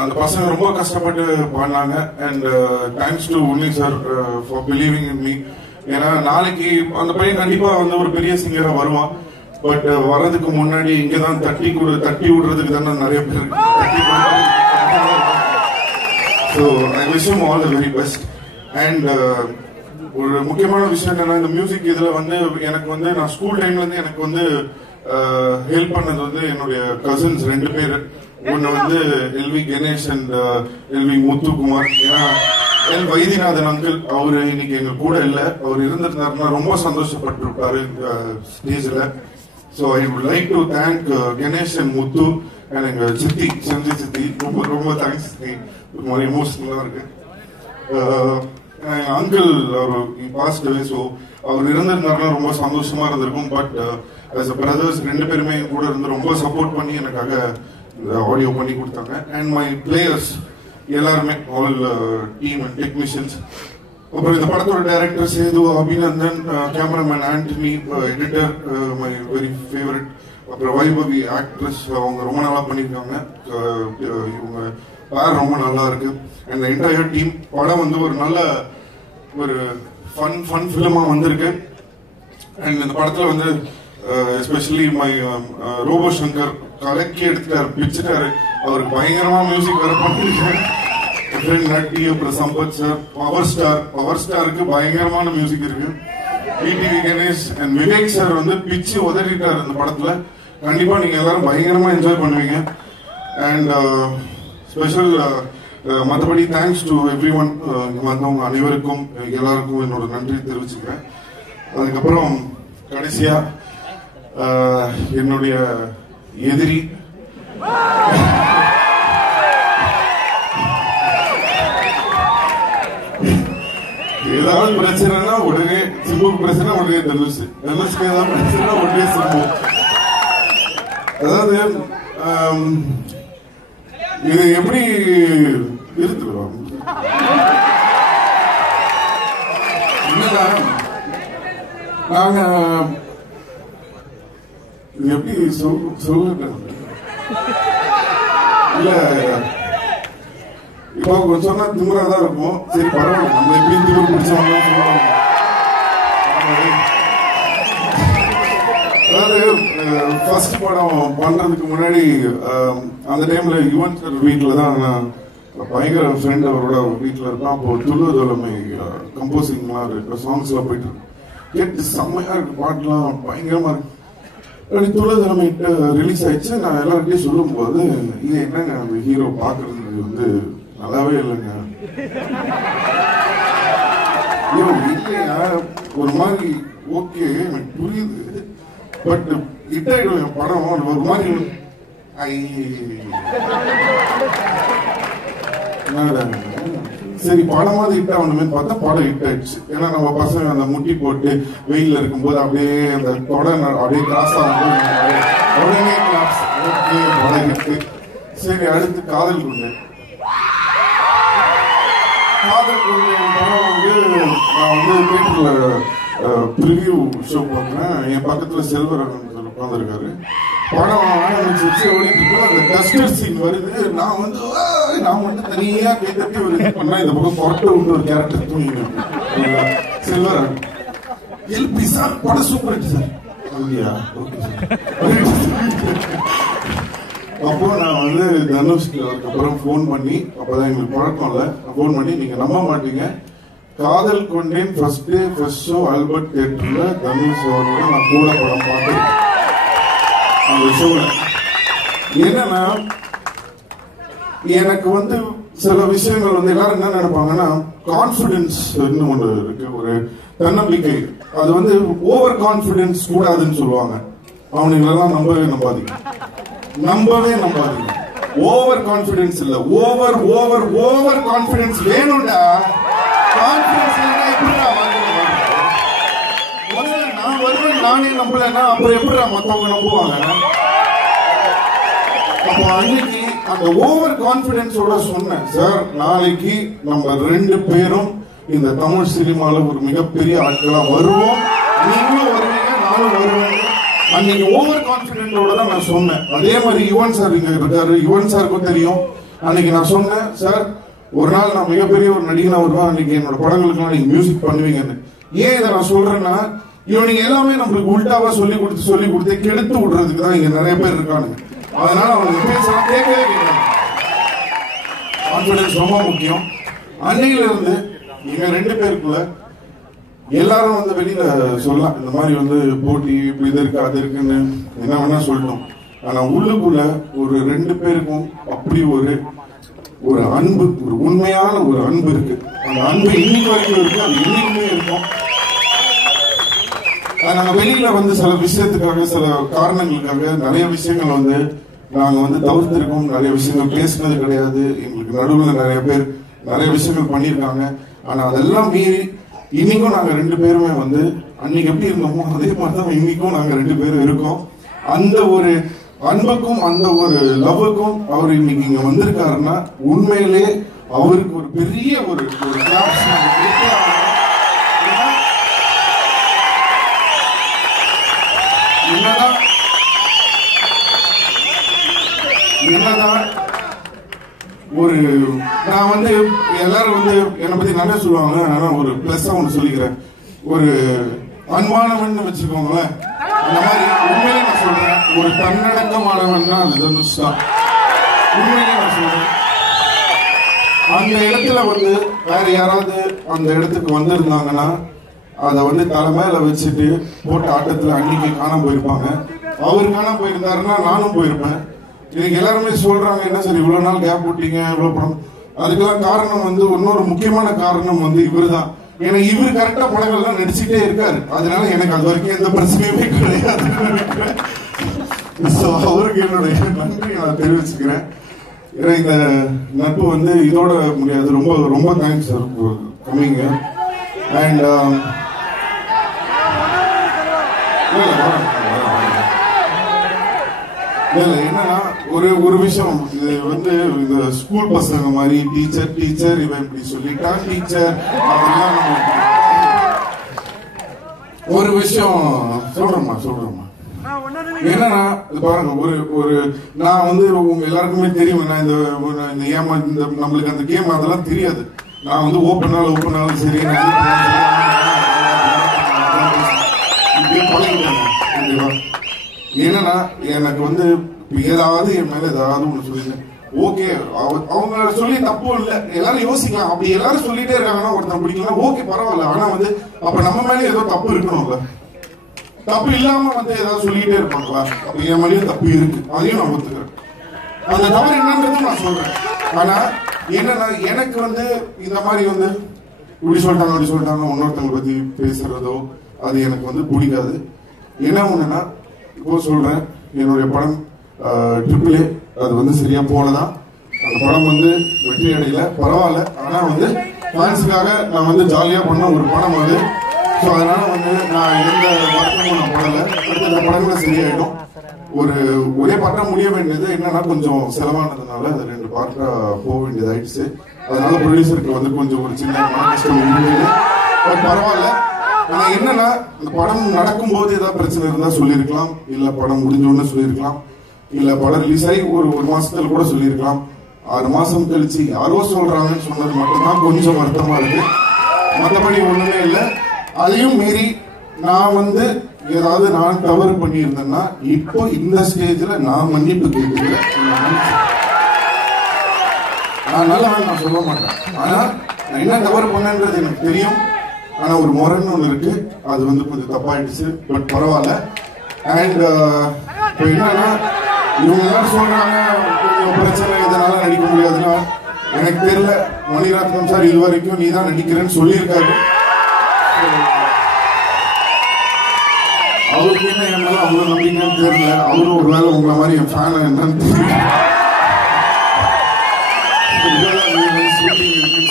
அந்த பசங்க ரொம்ப கஷ்டப்பட்டு பாடினாங்க. And thanks to Unni sir for believing in me. ஏன்னா நாளைக்கு அந்த பையன் கண்டிப்பா வந்து ஒரு பெரிய சிங்கரா வருவான். பட் வர்றதுக்கு முன்னாடி இங்கதான் தட்டி விடுறதுக்கு தானே நிறைய பேர் தட்டி. So I wish him all the very best. And ஒரு முக்கியமான விஷயம் என்னன்னா இந்த மியூசிக் இதுல வந்து எனக்கு வந்து நான் ஸ்கூல் டைம்ல இருந்து எனக்கு வந்து ஹெல்ப் பண்ணது வந்து என்னுடைய கசின்ஸ் ரெண்டு பேர். ஒன்னு வந்து LV Ganesh and LV Muthukumar. ஏன்னா எல் வைத்தியநாதன் அங்கிள் அவரு இன்னைக்கு எங்க கூட இல்ல. அவர் இருந்திருந்தாருன்னா ரொம்ப சந்தோஷப்பட்டிருப்பாரு ஸ்டேஜ்ல. So I would like to thank Ganesh and Muthu and எங்க சித்தி செஞ்சி சித்தி. ரொம்ப ரொம்ப தேங்க்ஸ். ஒரு எமோஷனலா இருக்கு. அங்கிள் அவர் பாஸ்ட் அவே. ஸோ அவர் இருந்திருந்தாருன்னா ரொம்ப சந்தோஷமா இருந்திருக்கும். பட் as a brothers ரெண்டு பேருமே கூட இருந்து ரொம்ப சப்போர்ட் பண்ணி எனக்காக ஆடியோ பண்ணி கொடுத்தாங்க. அண்ட் மை பிளேயர்ஸ் எல்லாருமே, ஆல் டீம் அண்ட் டெக்னீஷியன்ஸ். அப்புறம் இந்த படத்தோட director Sethu, Abhinandan, cameraman Antony, editor my very favourite, அப்புறம் வைபவி ஆக்ட்ரஸ், அவங்க ரொம்ப நல்லா பண்ணியிருக்காங்க. இவங்க பேர் ரொம்ப நல்லா இருக்கு. And entire team. படம் வந்து ஒரு நல்ல ஒரு ஃபன் ஃபிலிமா வந்திருக்கு. அண்ட் இந்த படத்துல வந்து எஸ்பெஷலி மை ரோபோ சங்கர் கலக்கி எடுத்துட்டாரு, பிடிச்சிட்டாரு. அவருக்கு பயங்கரமா மியூசிக் வேற பண்ணிருக்காரு. நட்டி, அப்புறம் சம்பத் சார், பவர் ஸ்டாருக்கு பயங்கரமான மியூசிக் இருக்கு. TTV Ganesh and Vivek sir வந்து பிச்சு உதறிட்டாரு இந்த படத்துல. கண்டிப்பா நீங்க எல்லாரும் பயங்கரமா என்ஜாய் பண்ணுவீங்க. அண்ட் ஸ்பெஷல் மற்றபடி தேங்க்ஸ் டு எவ்ரி ஒன். வந்தவங்க அனைவருக்கும் எல்லாருக்கும் என்னோட நன்றி தெரிவிச்சுக்கிறேன். அதுக்கப்புறம் கடைசியா என்னுடைய எதிரி ஏதாவது பிரச்சனைனா உடனே சிம்புக்கு பிரச்சனை உடனே தனுஷ்க்கு ஏதாவது பிரச்சனை உடனே சிம்பு. அதாவது இது எப்படி இருந்துருவாங்க என்னன்னா நாங்க எப்படி சொல்ல இல்ல இப்போ கொஞ்சம் சொன்னா திமுறாதான் இருக்கும். சரி பரவாயில்ல, நம்ம எப்படி திமுறை பிடிச்சவங்க சொல்லுவாங்க. அதாவது ஃபர்ஸ்ட் படம் பண்றதுக்கு முன்னாடி அந்த டைம்ல யுவன் சார் வீட்டுல தான் நான் பயங்கர ஃப்ரெண்ட் அவரோட வீட்டுல இருப்பேன். அப்போ துள்ளுதோலமை கம்போசிங்லாம் இருக்கு, சாங்ஸ் எல்லாம் போயிட்டு இருக்கு. கேட்டு செம்மையா இருக்கு, பாட்டுலாம் பயங்கரமா இருக்கு. துள்ளுதோலமை ரிலீஸ் ஆயிடுச்சு. நான் எல்லார்கிட்டையும் சொல்லும் போது இது என்னங்க அந்த ஹீரோ பாக்குறதுக்கு வந்து நல்லாவே இல்லைங்க, இல்லையா ஒரு மாதிரி ஓகே எனக்கு புரியுது, பட் ஹிட் ஆயிடும் படம் ஒரு மாதிரி சரி படமாவது ஹிட் ஆகணுமே பார்த்தா படம் ஹிட் ஆயிடுச்சு. ஏன்னா நம்ம பசங்க அந்த முட்டி போட்டு வெயில இருக்கும்போது அப்படியே அந்த படம் அப்படியே கிராஸ் ஆகும்போது உடனே கிளாஸ் ஓகே படம் ஹிட். சரி அடுத்து காதல் கொண்டேன். காதல் கொண்டேன் படம் வந்து நான் வந்து தியேட்டர்ல ப்ரிவியூ ஷோ பார்க்குறேன். என் பக்கத்துல செல்வரகன் உட்காந்துருக்காரு. படம் ஆரம்பிச்சிருச்சு, ஓடிட்டு அந்த டஸ்டர் சீன் வருது. நான் வந்து தனியா கைத்தட்டி ஒரு இது பண்ணா இந்த பக்கம் கொரட்டை விட்டு ஒரு கேரக்டர் தூங்கிட்டு செல்வரகன் எல்பி சார் படம் சூப்பர் சார். அப்படியா? Okay sir. அப்போ நான் வந்து தனுஷ்க்கு அதுக்கப்புறம் ஃபோன் பண்ணி, அப்பதான் எங்களுக்கு பழக்கம் இல்லை, ஃபோன் பண்ணி நீங்க நம்ப மாட்டீங்க, காதல் கொண்டேன் first day first show Albert தியேட்டர்ல தனுஷ் அவரோட நான் கூட படம் பார்த்தேன். அந்த ஷோல என்னன்னா எனக்கு வந்து சில விஷயங்கள் வந்து எல்லாரும் என்ன நினைப்பாங்கன்னா கான்பிடன்ஸ் ஒண்ணு இருக்கு, ஒரு தன்னம்பிக்கை. அது வந்து ஓவர் கான்பிடன்ஸ் கூடாதுன்னு சொல்லுவாங்க. அவனுங்களெல்லாம் நம்பவே நம்பாதீங்க. ஓவர் கான்பிடன்ஸ் இல்ல, ஓவர் கான்பிடன்ஸ் வேணும்டா. கான்பிடன்ஸ் எப்படிடா முதல்ல நான் வருவேன் நானே நம்பலன்னா அப்புறம் எப்படிடா மத்தவங்க நம்புவாங்க? அப்போ அன்னைக்கு அந்த ஓவர் கான்பிடன்ஸோட சொன்னேன், சார் நாளைக்கு நம்ம 2 பேரும் இந்த தமிழ் சினிமால ஒரு மிகப்பெரிய ஆட்களா வருவோம், நீங்களும் வருவீங்க நானும் வருவேன். அன்னைக்கு ஓவர் கான்பிடென்டோட தான் நான் சொன்னேன். அதே மாதிரி யுவன் சார் இங்க இருக்காரு, யுவன் சாருக்கும் தெரியும். அன்னைக்கு நான் சொன்னேன், சார் ஒரு நாள் நான் மிகப்பெரிய ஒரு நடிகனா வருவேன், அன்னைக்கு என்னோட படங்களுக்குலாம் நீங்க மியூசிக் பண்ணுவீங்கன்னு. ஏன் இதை நான் சொல்றேன்னா, இவனுங்க எல்லாமே நம்மளுக்கு உல்டாவா சொல்லி கொடுத்து கெடுத்து விடுறதுக்கு தான் இங்க நிறைய பேர் இருக்கானுங்க. அதனால அவங்க பேசலாம் கேட்கவே கேட்கலாம். கான்பிடன்ஸ் ரொம்ப முக்கியம். அன்னையில இருந்து எங்க 2 பேருக்குள்ள எல்லாரும் வந்து வெளியில சொல்லலாம், இந்த மாதிரி வந்து போட்டி இப்படி இது இருக்கு அது இருக்குன்னு என்ன வேணா சொல்லணும். ஆனா உள்ளுக்குள்ள ஒரு 2 பேருக்கும் அப்படி ஒரு அன்பு, ஒரு உண்மையான ஒரு அன்பு இருக்கு. அந்த அன்பு இன்னைக்கு வரைக்கும் இருக்கு, அது இன்னைக்குமே இருக்கும். நாங்க வெளியில வந்து சில விஷயத்துக்காக சில காரணங்களுக்காக நிறைய விஷயங்கள் வந்து நாங்க வந்து தவிர்த்திருக்கோம். நிறைய விஷயங்கள் பேசினது கிடையாது. எங்களுக்கு நடுவில் நிறைய பேர் நிறைய விஷயங்கள் பண்ணியிருக்காங்க. ஆனா அதெல்லாம் மீறி இன்னைக்கும் நாங்க 2 பேருமே வந்து அன்னைக்கு எப்படி இருந்தோமோ அதே மாதிரிதான் இன்னைக்கும் நாங்க 2 பேரும் இருக்கோம். அந்த ஒரு அன்புக்கும் அந்த ஒரு லவ்வுக்கும் அவர் இன்னைக்கு இங்க வந்திருக்காருன்னா உண்மையிலே அவருக்கு ஒரு பெரிய ஒரு என்னதான் ஒரு நான் வந்து எல்லாரும் வந்து என்னை பத்தி நிறைய சொல்லுவாங்க. ஆனா ஒரு பிளஸ் ஒன்று சொல்லிக்கிறேன், ஒரு அன்பானவன் வச்சுக்கோங்களேன். அந்த மாதிரி உண்மையிலே நான் சொல்றேன், ஒரு தன்னடக்கமானவன் தான் அது தனுஷ் தான். உண்மையிலே நான் சொல்றேன், அந்த இடத்துல வந்து வேற யாராவது அந்த இடத்துக்கு வந்திருந்தாங்கன்னா அதை வந்து தலைமையில வச்சுட்டு போட்ட ஆட்டத்துல அன்னைக்கு காணாம போயிருப்பாங்க. அவர் காணாம போயிருந்தாருன்னா நானும் போயிருப்பேன். இன்னைக்கு எல்லாருமே சொல்றாங்க, என்ன சார் இவ்வளவு நாள் கேப் விட்டீங்க இவ்வளவு படம். அதுக்கெல்லாம் காரணம் வந்து இன்னொரு முக்கியமான காரணம் வந்து இவரு தான். ஏன்னா இவரு கரெக்டா படங்கள்லாம் நடிச்சுட்டே இருக்காரு. அதனால எனக்கு அது வரைக்கும் எந்த பிரச்சனையுமே கிடையாது. அவருக்கு என்னுடைய நன்றி நான் தெரிவிச்சுக்கிறேன். ஏன்னா இந்த நட்பு வந்து இதோட முடியாது. ரொம்ப ரொம்ப தேங்க்ஸ் சார் கம்மிங்க. அண்ட் என்னன்னா ஒரு விஷயம், இது வந்து இந்த ஸ்கூல் பசங்க மாதிரி டீச்சர் இவன் இப்படி சொல்லிட்டான் டீச்சர் அதெல்லாம் ஒரு விஷயம் சொல்றேம்மா என்னன்னா பாருங்க, ஒரு நான் வந்து உங்க எல்லாருக்குமே தெரியும், நான் இந்த நம்மளுக்கு அந்த கேம் அதெல்லாம் தெரியாது. நான் வந்து ஓப்பனாலும் சரி என்னன்னா எனக்கு வந்து ஏதாவது என் மேல ஏதாவது ஒண்ணு சொல்லிட்டேன், ஓகே அவங்க சொல்லி தப்பு இல்ல, எல்லாரும் யோசிக்கலாம். அப்படி எல்லாரும் சொல்லிட்டே இருக்காங்கன்னா ஒருத்தன் பிடிக்கலாம், ஓகே பரவாயில்ல. ஆனா வந்து அப்ப நம்ம மேல ஏதோ தப்பு இருக்கணும்ல. தப்பு இல்லாம வந்து ஏதாவது சொல்லிட்டே இருப்பாங்களா? அப்ப என் மேலேயும் தப்பு இருக்கு, அதையும் நான் ஒத்துக்கிறேன். அந்த தவறு என்னன்றது நான் சொல்றேன். ஆனா என்னன்னா எனக்கு வந்து இந்த மாதிரி வந்து இப்படி சொல்லிட்டாங்க அப்படி சொல்லிட்டாங்க இன்னொருத்தவங்க பத்தி பேசுறதோ அது எனக்கு வந்து பிடிக்காது. என்ன ஒண்ணுன்னா இப்போ சொல்றேன், என்னுடைய படம் AAA அது வந்து சரியா போலதான். அந்த படம் வந்து வெற்றி அடையல, பரவாயில்ல. ஆனா வந்து ஃபேன்ஸுக்காக நான் வந்து ஜாலியா பண்ண ஒரு படம் அது. ஸோ அதனால வந்து நான் எந்த படத்தையும் நான் போடல. அடுத்த படங்களை சரியாயிடும். ஒரே பாட்டா முடிய வேண்டியது என்னன்னா கொஞ்சம் செலவானதுனால அது 2 பாட்டா போக வேண்டியது ஆயிடுச்சு. அதனால ப்ரொடியூசருக்கு வந்து கொஞ்சம் ஒரு சின்ன கஷ்டம் இருந்தது. பட் பரவாயில்ல, ஆனா என்னன்னா இந்த படம் நடக்கும் போது ஏதாவது பிரச்சனை இருந்தா சொல்லியிருக்கலாம், இல்ல படம் முடிஞ்சோன்னு சொல்லியிருக்கலாம், இல்ல படம் ரிலீஸ் ஆகி ஒரு மாசத்துல கூட சொல்லியிருக்கலாம். 6 மாசம் கழிச்சு யாரோ சொல்றாங்கன்னு சொன்னது மட்டும்தான் கொஞ்சம் வருத்தமா இருக்கு. மற்றபடி ஒண்ணுமே இல்லை. அதையும் மீறி நான் ஏதாவது நான் தவறு பண்ணியிருந்தேன்னா இப்போ இந்த ஸ்டேஜ்ல நான் மன்னிப்பு கேட்கிறேன். நான் நல்லவன் நான் சொல்ல மாட்டேன். ஆனா நான் என்ன தவறு பண்ணேன்றது எனக்கு தெரியும். ஆனா ஒரு முறைன்னு ஒண்ணு இருக்கு, அது கொஞ்சம் தப்பாயிடுச்சு. பட் பரவாயில்ல. அண்ட் இப்போ என்னன்னா இவங்க எல்லாரும் சொல்றாங்க கொஞ்சம் பிரச்சனை இதனால நடிக்க முடியாதுன்னா, எனக்கு தெரியல. மணிரத்னம் சார் இது வரைக்கும் நீ தான் நடிக்கிறேன்னு சொல்லியிருக்காரு. அவருக்கு என்ன என் மேல அவ்வளவு நம்பிக்கைன்னு தெரியல. அவரும் ஒரு வேலை உங்களை மாதிரி என் ஃபேன் என்னன்னு தெரியல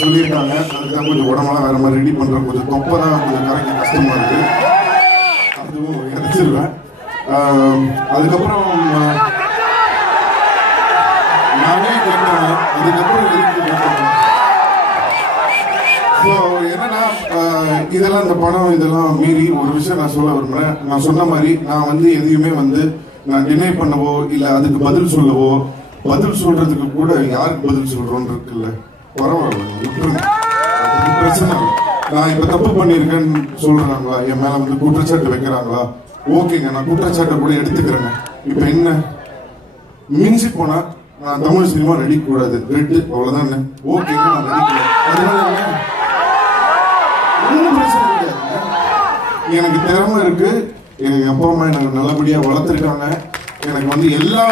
சொல்லியிருக்காங்க. அதுதான் கொஞ்சம் உடம்பெல்லாம் வேற மாதிரி ரெடி பண்ற கொஞ்சம் தொப்பதான் கொஞ்சம் கரெக்ட் கஷ்டமா இருக்கு. அதுவும் எடுத்துருவேன். அதுக்கப்புறம் நானே கேட்டேன். அதுக்கப்புறம் என்னன்னா இதெல்லாம் இந்த படம் இதெல்லாம் மீறி ஒரு விஷயம் நான் சொல்ல விரும்புறேன். நான் சொன்ன மாதிரி நான் எதையுமே நான் டினை பண்ணவோ இல்ல அதுக்கு பதில் சொல்லவோ, பதில் சொல்றதுக்கு கூட யாருக்கு பதில் சொல்றோன்னு இருக்குல்ல, பரவாயில்ல விட்டுருங்க, பிரச்சனை இல்லை. நான் இப்ப தப்பு பண்ணிருக்கேன்னு சொல்றாங்களா, என் மேல குற்றச்சாட்டு வைக்கிறாங்களா, ஓகேங்க நான் குற்றச்சாட்டை கூட எடுத்துக்கிறேங்க. இப்ப என்ன மிஞ்சி போனா நான் தமிழ் சினிமா நடிக்க கூடாது, ரெட்டு அவ்வளவுதான். ஓகேங்க நான் நடிக்கிறேன், அதனால ஒன்றும் பிரச்சனை கிடையாதுங்க. எனக்கு திறமை இருக்கு. எனக்கு அப்பா அம்மா எனக்கு நல்லபடியா வளர்த்துருக்காங்க. எனக்கு எல்லா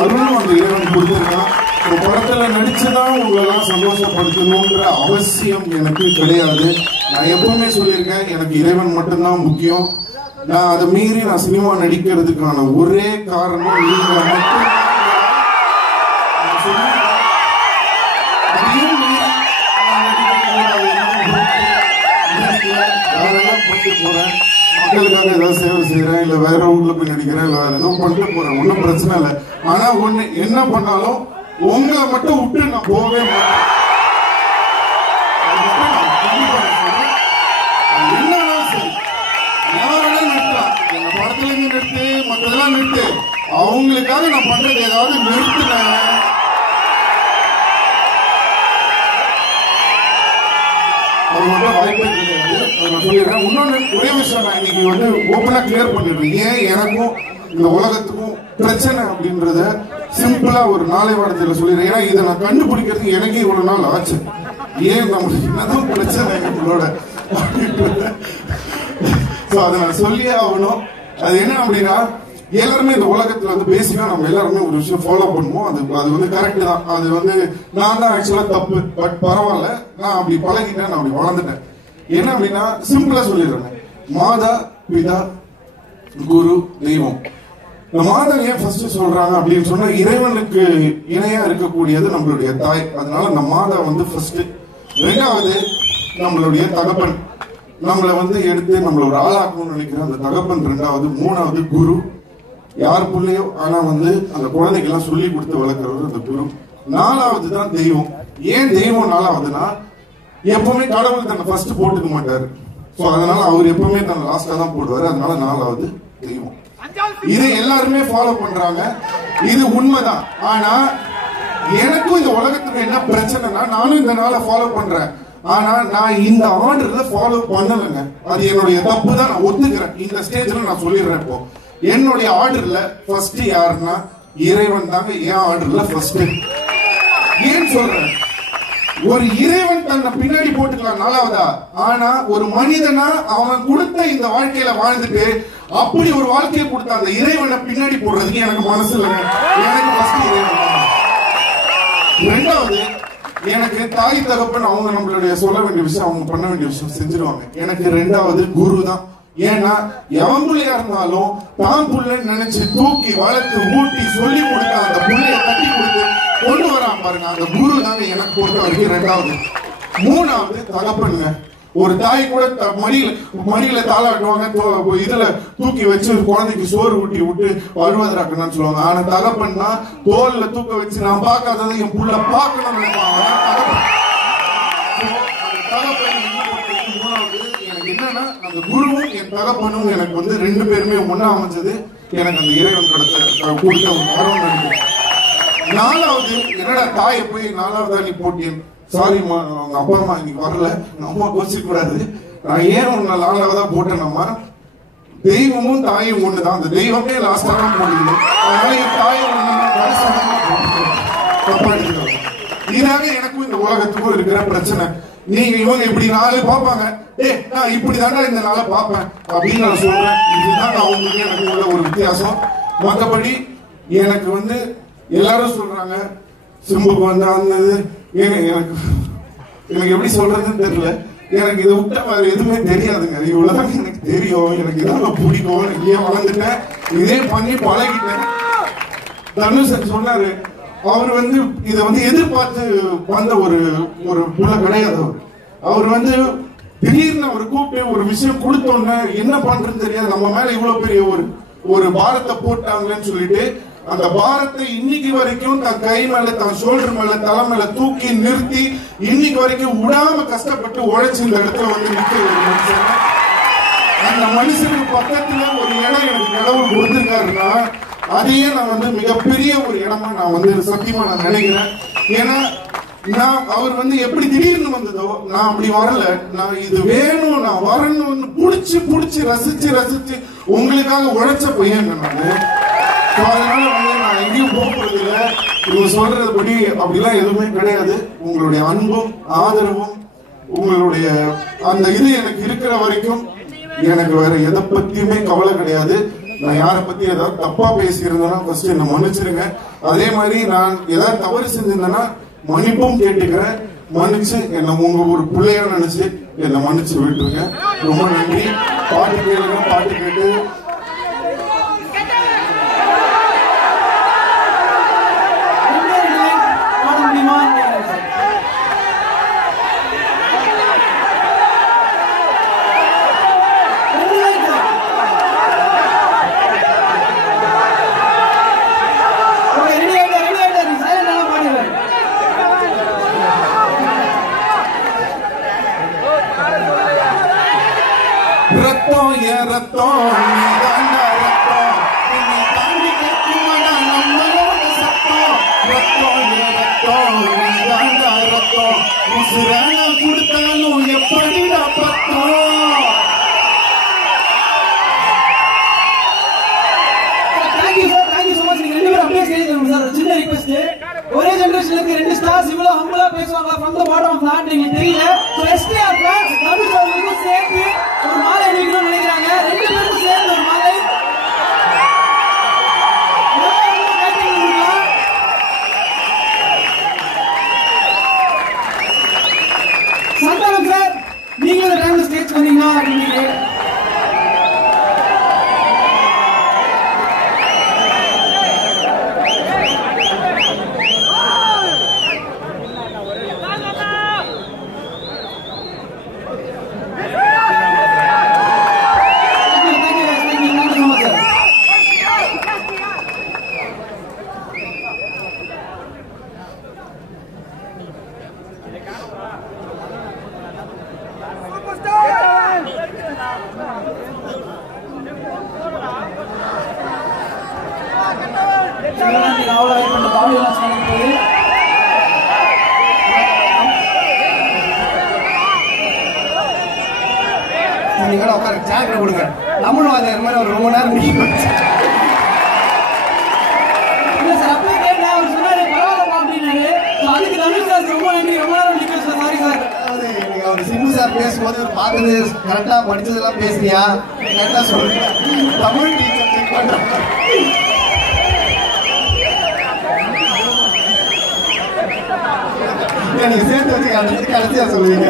அருளும் அந்த இறைவன் கொடுத்துருக்கான். ஒரு படத்துல நடிச்சுதான் உங்களெல்லாம் சந்தோஷப்படுத்தணும்ன்ற அவசியம் எனக்கு கிடையாது. நான் எப்பவுமே சொல்லியிருக்கேன், எனக்கு இறைவன் மட்டும்தான் முக்கியம். நான் அதை மீறி நான் சினிமா நடிக்கிறதுக்கான ஒரே காரணம் நீங்க மட்டும். போறேன் மக்களுக்காக ஏதாவது சேவை செய்யறேன், இல்ல வேற ஊர்ல போய் நடிக்கிறேன், இல்ல வேற ஏதோ பண்ணிட்டு போறேன், ஒன்னும் பிரச்சனை இல்லை. ஆனா ஒண்ணு என்ன பண்ணாலும் உங்களை மட்டும் விட்டு நான் போகவே மாட்டேன். என்னன்னா சரி, யாரெல்லாம் நிறுத்தலாம், எங்க படத்துல இருந்து நிறுத்து, மற்றதெல்லாம் நிறுத்து, அவங்களுக்காக நான் பண்றது ஏதாவது நிறுத்தினேன். அது மட்டும் வாய்ப்பே கிடையாது. நான் சொல்லிடுறேன். இன்னொன்னு ஒரே விஷயம் நான் இன்னைக்கு ஓப்பனா கிளியர் பண்ணிடுறேன். ஏன் எனக்கும் இந்த உலகத்துக்கும் பிரச்சனை அப்படின்றத சிம்பிளா ஒரு நாளை வாரத்தில் சொல்லிடுறேன். ஏன்னா இதை நான் கண்டுபிடிக்கிறதுக்கு எனக்கே இவ்வளவு நாள் ஆச்சு. ஏன் நம்மளுக்கு என்னதான் பிரச்சனை எங்களோட அதை நான் சொல்லியே ஆகணும். அது என்ன அப்படின்னா, எல்லாருமே இந்த உலகத்துல பேசிக்கா நம்ம எல்லாருமே ஒரு விஷயம் ஃபாலோ பண்ணுவோம். அது கரெக்ட் தான். அது நான் தான் ஆக்சுவலா தப்பு. பட் பரவாயில்ல, நான் அப்படி பழகிட்டேன், நான் அப்படி வளர்ந்துட்டேன். என்ன அப்படின்னா சிம்பிளா சொல்லிடுறேன். மாதா பிதா குரு தெய்வம். இந்த மாதா ஏன் ஃபர்ஸ்ட் சொல்றாங்க அப்படின்னு சொன்னா, இறைவனுக்கு இணையா இருக்கக்கூடியது நம்மளுடைய தாய். அதனால இந்த மாதா ஃபர்ஸ்ட். ரெண்டாவது நம்மளுடைய தகப்பன், நம்மளை எடுத்து நம்மள ஒரு ஆளாக்கணும்னு நினைக்கிற அந்த தகப்பன் ரெண்டாவது. மூணாவது குரு, யார் பிள்ளையோ ஆனா அந்த குழந்தைக்கு எல்லாம் சொல்லி கொடுத்து வளர்க்கறது அந்த குரு. நாலாவது தான் தெய்வம். ஏன் தெய்வம் நாலாவதுன்னா, எப்பவுமே கடவுள் தன்னை ஃபர்ஸ்ட் போட்டுக்க மாட்டாரு. சோ அதனால அவர் எப்பவுமே தன்னை லாஸ்டா தான் போடுவாரு. அதனால நாலாவது தெய்வம். இதை எல்லாருமே ஃபாலோ பண்றாங்க, இது உண்மைதான். ஆனா எனக்கும் இந்த உலகத்துக்கு என்ன பிரச்சனைனா, நானும் இந்த நாளை ஃபாலோ பண்றேன். ஆனா நான் இந்த ஆர்டர்ல ஃபாலோ பண்ணலைங்க. அது என்னுடைய தப்பு தான், நான் ஒத்துக்கிறேன். இந்த ஸ்டேஜ்ல நான் சொல்லிடுறேன். இப்போ என்னுடைய ஆர்டர்ல ஃபர்ஸ்ட் யாருன்னா இறைவன் தாங்க. என் ஆர்டர்ல ஃபர்ஸ்ட். ஏன் சொல்றேன், ஒரு இறைவன் தன்னை பின்னாடி போட்டுக்கலாம் நாலாவதா. ஆனா ஒரு மனிதனா அவன் கொடுத்த இந்த வாழ்க்கையில வாழ்ந்துட்டு அப்படி ஒரு வாழ்க்கையை கொடுத்த அந்த இறைவனை பின்னாடி போடுறதுக்கு எனக்கு மனசு இல்லைங்க. எனக்கு ஃபர்ஸ்ட் இறைவன். ரெண்டாவது, எனக்கு தாய் தகப்பன் அவங்க நம்மளுடைய சொல்ல வேண்டிய விஷயம், அவங்க பண்ண வேண்டிய விஷயம் செஞ்சிருவாங்க. எனக்கு ரெண்டாவது குரு தான். ஏன்னா எவன் புள்ளையா இருந்தாலும் தான் புள்ளைன்னு நினைச்சு தூக்கி வளர்த்து ஊட்டி சொல்லி கொடுத்த அந்த புள்ளைய கட்டி கொடுத்து கொண்டு வரான் பாருங்க, அந்த குரு தாங்க எனக்கு பொறுத்த வரைக்கும் ரெண்டாவது. மூணாவது தகப்பனுங்க. ஒரு தாய் கூட மடியில தாளாட்டுவாங்க, இதுல தூக்கி வச்சு குழந்தைக்கு சோறு ஊட்டி விட்டு அழுவதற்குன்னு சொல்லுவாங்க. ஆனா தகப்பன் தான் தோல்ல தூக்க வச்சு நான் பார்க்காததை என் புள்ள பார்க்கணும்னு நினைப்பாங்க. மூணாவது எனக்கு என்னன்னா, அந்த குருவும் என் தகப்பனும் எனக்கு வந்து 2 பேருமே ஒண்ணா அமைஞ்சது எனக்கு அந்த இறைவன் கொடுத்த ஒரு வரம் நினைக்கிறேன். 4வது என்னடா தாயை போய் 4வதா நீ போட்டேன், சாரிம்மா அவங்க அப்பா அம்மா இன்னைக்கு வரல, அம்மா கோச்சிக்க கூடாது, நான் ஏன் உன்னை 4வதா போட்டேனம்மா, தெய்வமும் தாயும் ஒண்ணுதான், அந்த தெய்வமே லாஸ்டா தான் போடுது, அதனால என் தாயை தப்பா எடுத்துக்கலாம். இதாவே எனக்கும் இந்த உலகத்துக்கும் இருக்கிற பிரச்சனை. நீங்க இவங்க இப்படி 4 பார்ப்பாங்க, நான் இப்படிதாண்டா இந்த 4 பார்ப்பேன் அப்படின்னு நான் சொல்றேன். இதுதான் அவங்களுக்கு எனக்கு உள்ள ஒரு வித்தியாசம். மற்றபடி எனக்கு வந்து எல்லாரும் சொல்றாங்க சிம்புக்கு வந்து அந்த எனக்கு எப்படி சொல்றதுன்னு தெரியல. எனக்கு இதை விட்ட வேற எதுவுமே தெரியாதுங்க. இவ்வளவுதான் எனக்கு தெரியும். எனக்கு இதான் பிடிக்கும். எனக்கு ஏன் வளர்ந்துட்டேன், இதே பண்ணி பழகிட்டேன். தனுஷ் சொன்னாரு, அவர் வந்து இதை வந்து எதிர்பார்த்து வந்த ஒரு புள்ள கிடையாது. அவர் வந்து திடீர்னு அவர் கூப்பிட்டு ஒரு விஷயம் கொடுத்தோன்னு என்ன பண்றதுன்னு தெரியாது, நம்ம மேல இவ்வளவு பெரிய ஒரு பாரத்தை போட்டாங்களேன்னு சொல்லிட்டு அந்த பாரத்தை இன்னைக்கு வரைக்கும் தன் கை மேல, தன் ஷோல்டர் மேல, தலை மேல தூக்கி நிறுத்தி இன்னைக்கு வரைக்கும் விடாம கஷ்டப்பட்டு உழைச்சு இந்த இடத்துல வந்து நிற்க ஒரு மனுஷன். அந்த மனுஷனுக்கு பக்கத்துல ஒரு இடம் எனக்கு கடவுள் கொடுத்திருக்காருன்னா அதையே நான் வந்து மிகப்பெரிய ஒரு இடமா நான் வந்து சத்தியமா நான் நினைக்கிறேன். ஏன்னா நான் அவர் வந்து எப்படி திடீர்னு வந்ததோ நான் அப்படி வரல. நான் இது வேணும், நான் வரணும்னு புடிச்சு ரசிச்சு உங்களுக்காக உழைச்ச பையன் நானு. அதனால வந்து நான் எங்கேயும் போகிறது இல்லை. இவங்க சொல்றதுபடி அப்படிலாம் எதுவுமே கிடையாது. உங்களுடைய அன்பும் ஆதரவும் உங்களுடைய அந்த இது எனக்கு இருக்கிற வரைக்கும் எனக்கு வேற எதை பத்தியுமே கவலை கிடையாது. நான் யாரை பத்தி ஏதாவது தப்பா பேசியிருந்தேன்னா ஃபர்ஸ்ட் என்ன மன்னிச்சிருங்க. அதே மாதிரி நான் ஏதாவது தவறு செஞ்சிருந்தேன்னா மன்னிப்பும் கேட்டுக்கிறேன். மன்னிச்சு என்ன உங்க ஒரு பிள்ளையா நினைச்சு என்ன மன்னிச்சு விட்டுருங்க. ரொம்ப நன்றி. பாட்டு கேளுங்க, பாட்டு கேட்டு ரத்தம் ஏன் ரத்தம் நீதாண்டா ரத்தம், நீ தாண்டி கேட்குமாடா நம்மளோட சத்தம். ரத்தம் ஏன் ரத்தம் நீதாண்டா ரத்தம், உசுரான கொடுத்தாலும் எப்படிடா பத்தம். Thank you so much. நீங்க 2 பேரும் அப்படியே ஸ்டேஜ் வரணும் சார். சின்ன ரிக்வெஸ்ட், ஒரே ஜெனரேஷன்ல இருக்க 2 ஸ்டார்ஸ் இவ்வளவு ஹம்பிளா பேசுவாங்களா from the bottom of heart எனக்கு தெரியல. சோ எஸ்டிஆர் பிளான்ஸ் தமிழ் அவர்களுக்கு சேர்த்து ஒரு மாலை அணிவிக்கணும்னு நினைக்கிறாங்க. 2 பேருக்கும் சேர்த்து ஒரு மாலை. சந்தானம் சார், நீங்க இந்த டைம்ல ஸ்டேஜ் பண்ணீங்கன்னா நீங்க கொடுங்க. தமிழ் வாத்தியார் மாதிரி ஒரு ரொம்ப நேரம் சிம்பு சார் பேசும்போது பார்த்து கரெக்டா படிச்சதெல்லாம் பேசுறியா, கரெக்டா சொல்லுங்க. தமிழ் டீச்சர் செக் பண்றேன். நீங்க சேர்த்து வச்சு கடைசியா சொல்லுவீங்க.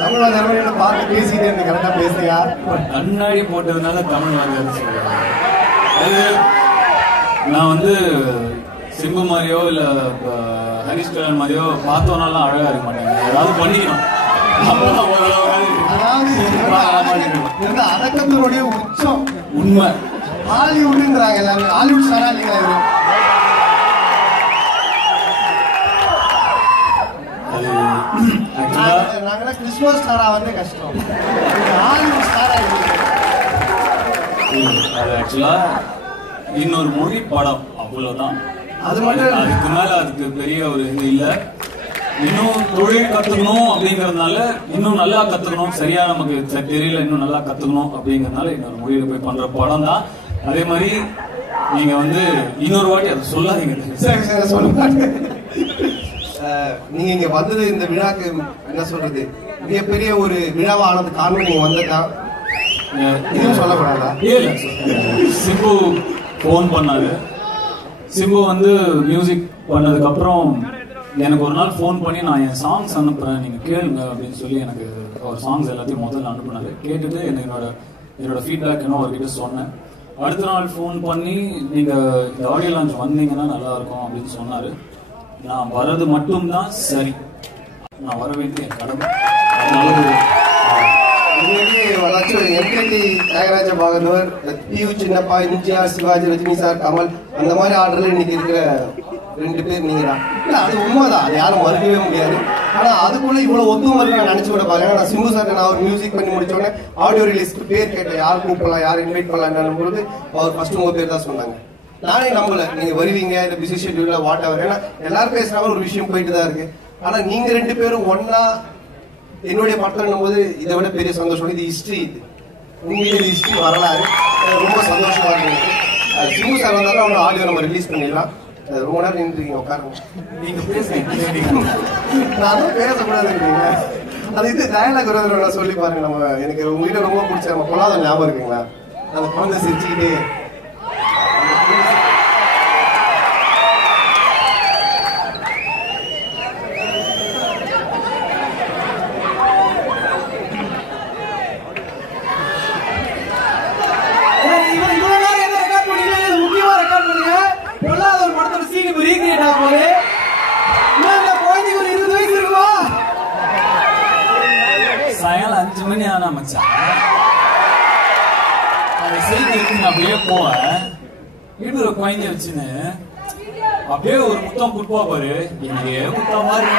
தமிழ் வாத்தியார் பார்த்து பேசிட்டே இருந்து கரெக்டா பேசுறியா. கண்ணாடி போட்டதுனால தமிழ் வாத்தியார் சொல்லுவாங்க. நான் வந்து சிம்பு மாதிரியோ இல்ல ஹரிஷ் கல்யாண் மாதிரியோ பார்த்தோம்னாலாம் அழகா இருக்க மாட்டேங்க. ஏதாவது பண்ணிக்கணும். அடக்கத்தினுடைய உச்சம் உண்மை. ஹாலிவுட்ன்றாங்க எல்லாரும். ஹாலிவுட் ஸ்டாரா இல்லைங்களா இவரு? சூப்பர் ஸ்டாரா வந்து கஷ்டம், ஹாலிவுட் ஸ்டாரா இருக்கு. அது ஆக்சுவலா இன்னொரு மொழி படம் அவ்வளவுதான். அது மட்டும் அதுக்கு மேல அதுக்கு பெரிய ஒரு இது இல்ல. இன்னும் தொழில் கத்துக்கணும் அப்படிங்கறதுனால இன்னும் நல்லா கத்துக்கணும், சரியா நமக்கு தெரியல, இன்னும் நல்லா கத்துக்கணும் அப்படிங்கறதுனால இன்னொரு மொழியில போய் பண்ற படம் தான். அதே மாதிரி நீங்க வந்து இன்னொரு வாட்டி அதை சொல்லாதீங்க. சரி சொல்ல மாட்டேன். நீங்க இங்க வந்தது இந்த விழாக்கு என்ன சொல்றது மிகப்பெரிய ஒரு விழாவா ஆனது காரணம் நீங்க வந்ததுதான். இதுவும் சொல்லக்கூடாதா? சிம்பு போன் பண்ணாரு. சிம்பு வந்து மியூசிக் பண்ணதுக்கு அப்புறம் எனக்கு ஒரு நாள் போன் பண்ணி நான் என் சாங்ஸ் அனுப்புறேன், நீங்க கேளுங்க அப்படின்னு சொல்லி எனக்கு ஒரு சாங்ஸ் எல்லாத்தையும் முதல்ல அனுப்புனாரு. கேட்டுட்டு என்னோட ஃபீட்பேக் என்ன அவர்கிட்ட சொன்னேன். அடுத்த நாள் ஃபோன் பண்ணி நீங்க இந்த ஆடியோ லான்ச் வந்தீங்கன்னா நல்லா இருக்கும் அப்படின்னு சொன்னாரு. நான் வர்றது மட்டும்தான் சரி, நான் வர வேண்டிய என் கடமை. எம்கேடி தியாகராஜ பாகவதர், பியூ சின்னப்பா, எம்ஜிஆர், சிவாஜி, ரஜினி சார், கமல் அந்த மாதிரி ஆர்டர்ல இன்னைக்கு இருக்கிற 2 பேர் நீங்க தான். இல்ல அது உண்மைதான், அது யாரும் மறுக்கவே முடியாது. ஆனா அதுக்குள்ள இவ்வளவு ஒத்துமை இருக்கு நான் நினைச்சு கூட பாருங்க. நான் சிம்பு சார் நான் ஒரு மியூசிக் பண்ணி முடிச்சோடனே ஆடியோ ரிலீஸ்க்கு பேர் கேட்டேன், யார் கூப்பிடலாம், யார் இன்வைட் பண்ணலாம் பொழுது அவர் ஃபர்ஸ்ட் உங்க பேர் தான் சொன்னாங்க. நானே நம்பல நீங்க வருவீங்க, இந்த பிஸி ஷெட்யூல்ல வாட் எவர். ஏன்னா எல்லாரும் பேசுறாங்க, ஒரு விஷயம் போயிட்டு தான் இருக்கு. ஆனா நீங்க 2 பேரும் ஒன்னா என்னுடைய படத்துல போது இதை விட பெரிய சந்தோஷம். இது ஹிஸ்டரி, இது உண்மையிலே இது ஹிஸ்டரி வரலாறு. ரொம்ப சந்தோஷமா இருக்கு. சிம்பு சார் வந்தாலும் அவனோட ஆடியோ நம்ம ரிலீஸ் பண்ணிடலாம். ரொம்ப நேரம் நின்றுருக்கீங்க, உட்காருங்க. நீங்க பேசுறீங்க, நான் தான் பேசக்கூடாதுன்றீங்க. அது இது டயலாக் வருவதை சொல்லி பாருங்க. நம்ம எனக்கு உங்ககிட்ட ரொம்ப பிடிச்ச நம்ம பொல்லாத ஞாபகம் இருக்குங்களா, அந்த குழந்தை சிரிச்சுக்கிட்டு சாயங்காலம் 5 மணி ஆனா மச்சான் அதை செய்தி அப்படியே போவேன். வீட்டு ஒரு குழந்தைய வச்சுன்னு அப்படியே ஒரு முத்தம் குடுப்பா பாரு, என்னையே முத்தம் மாதிரி.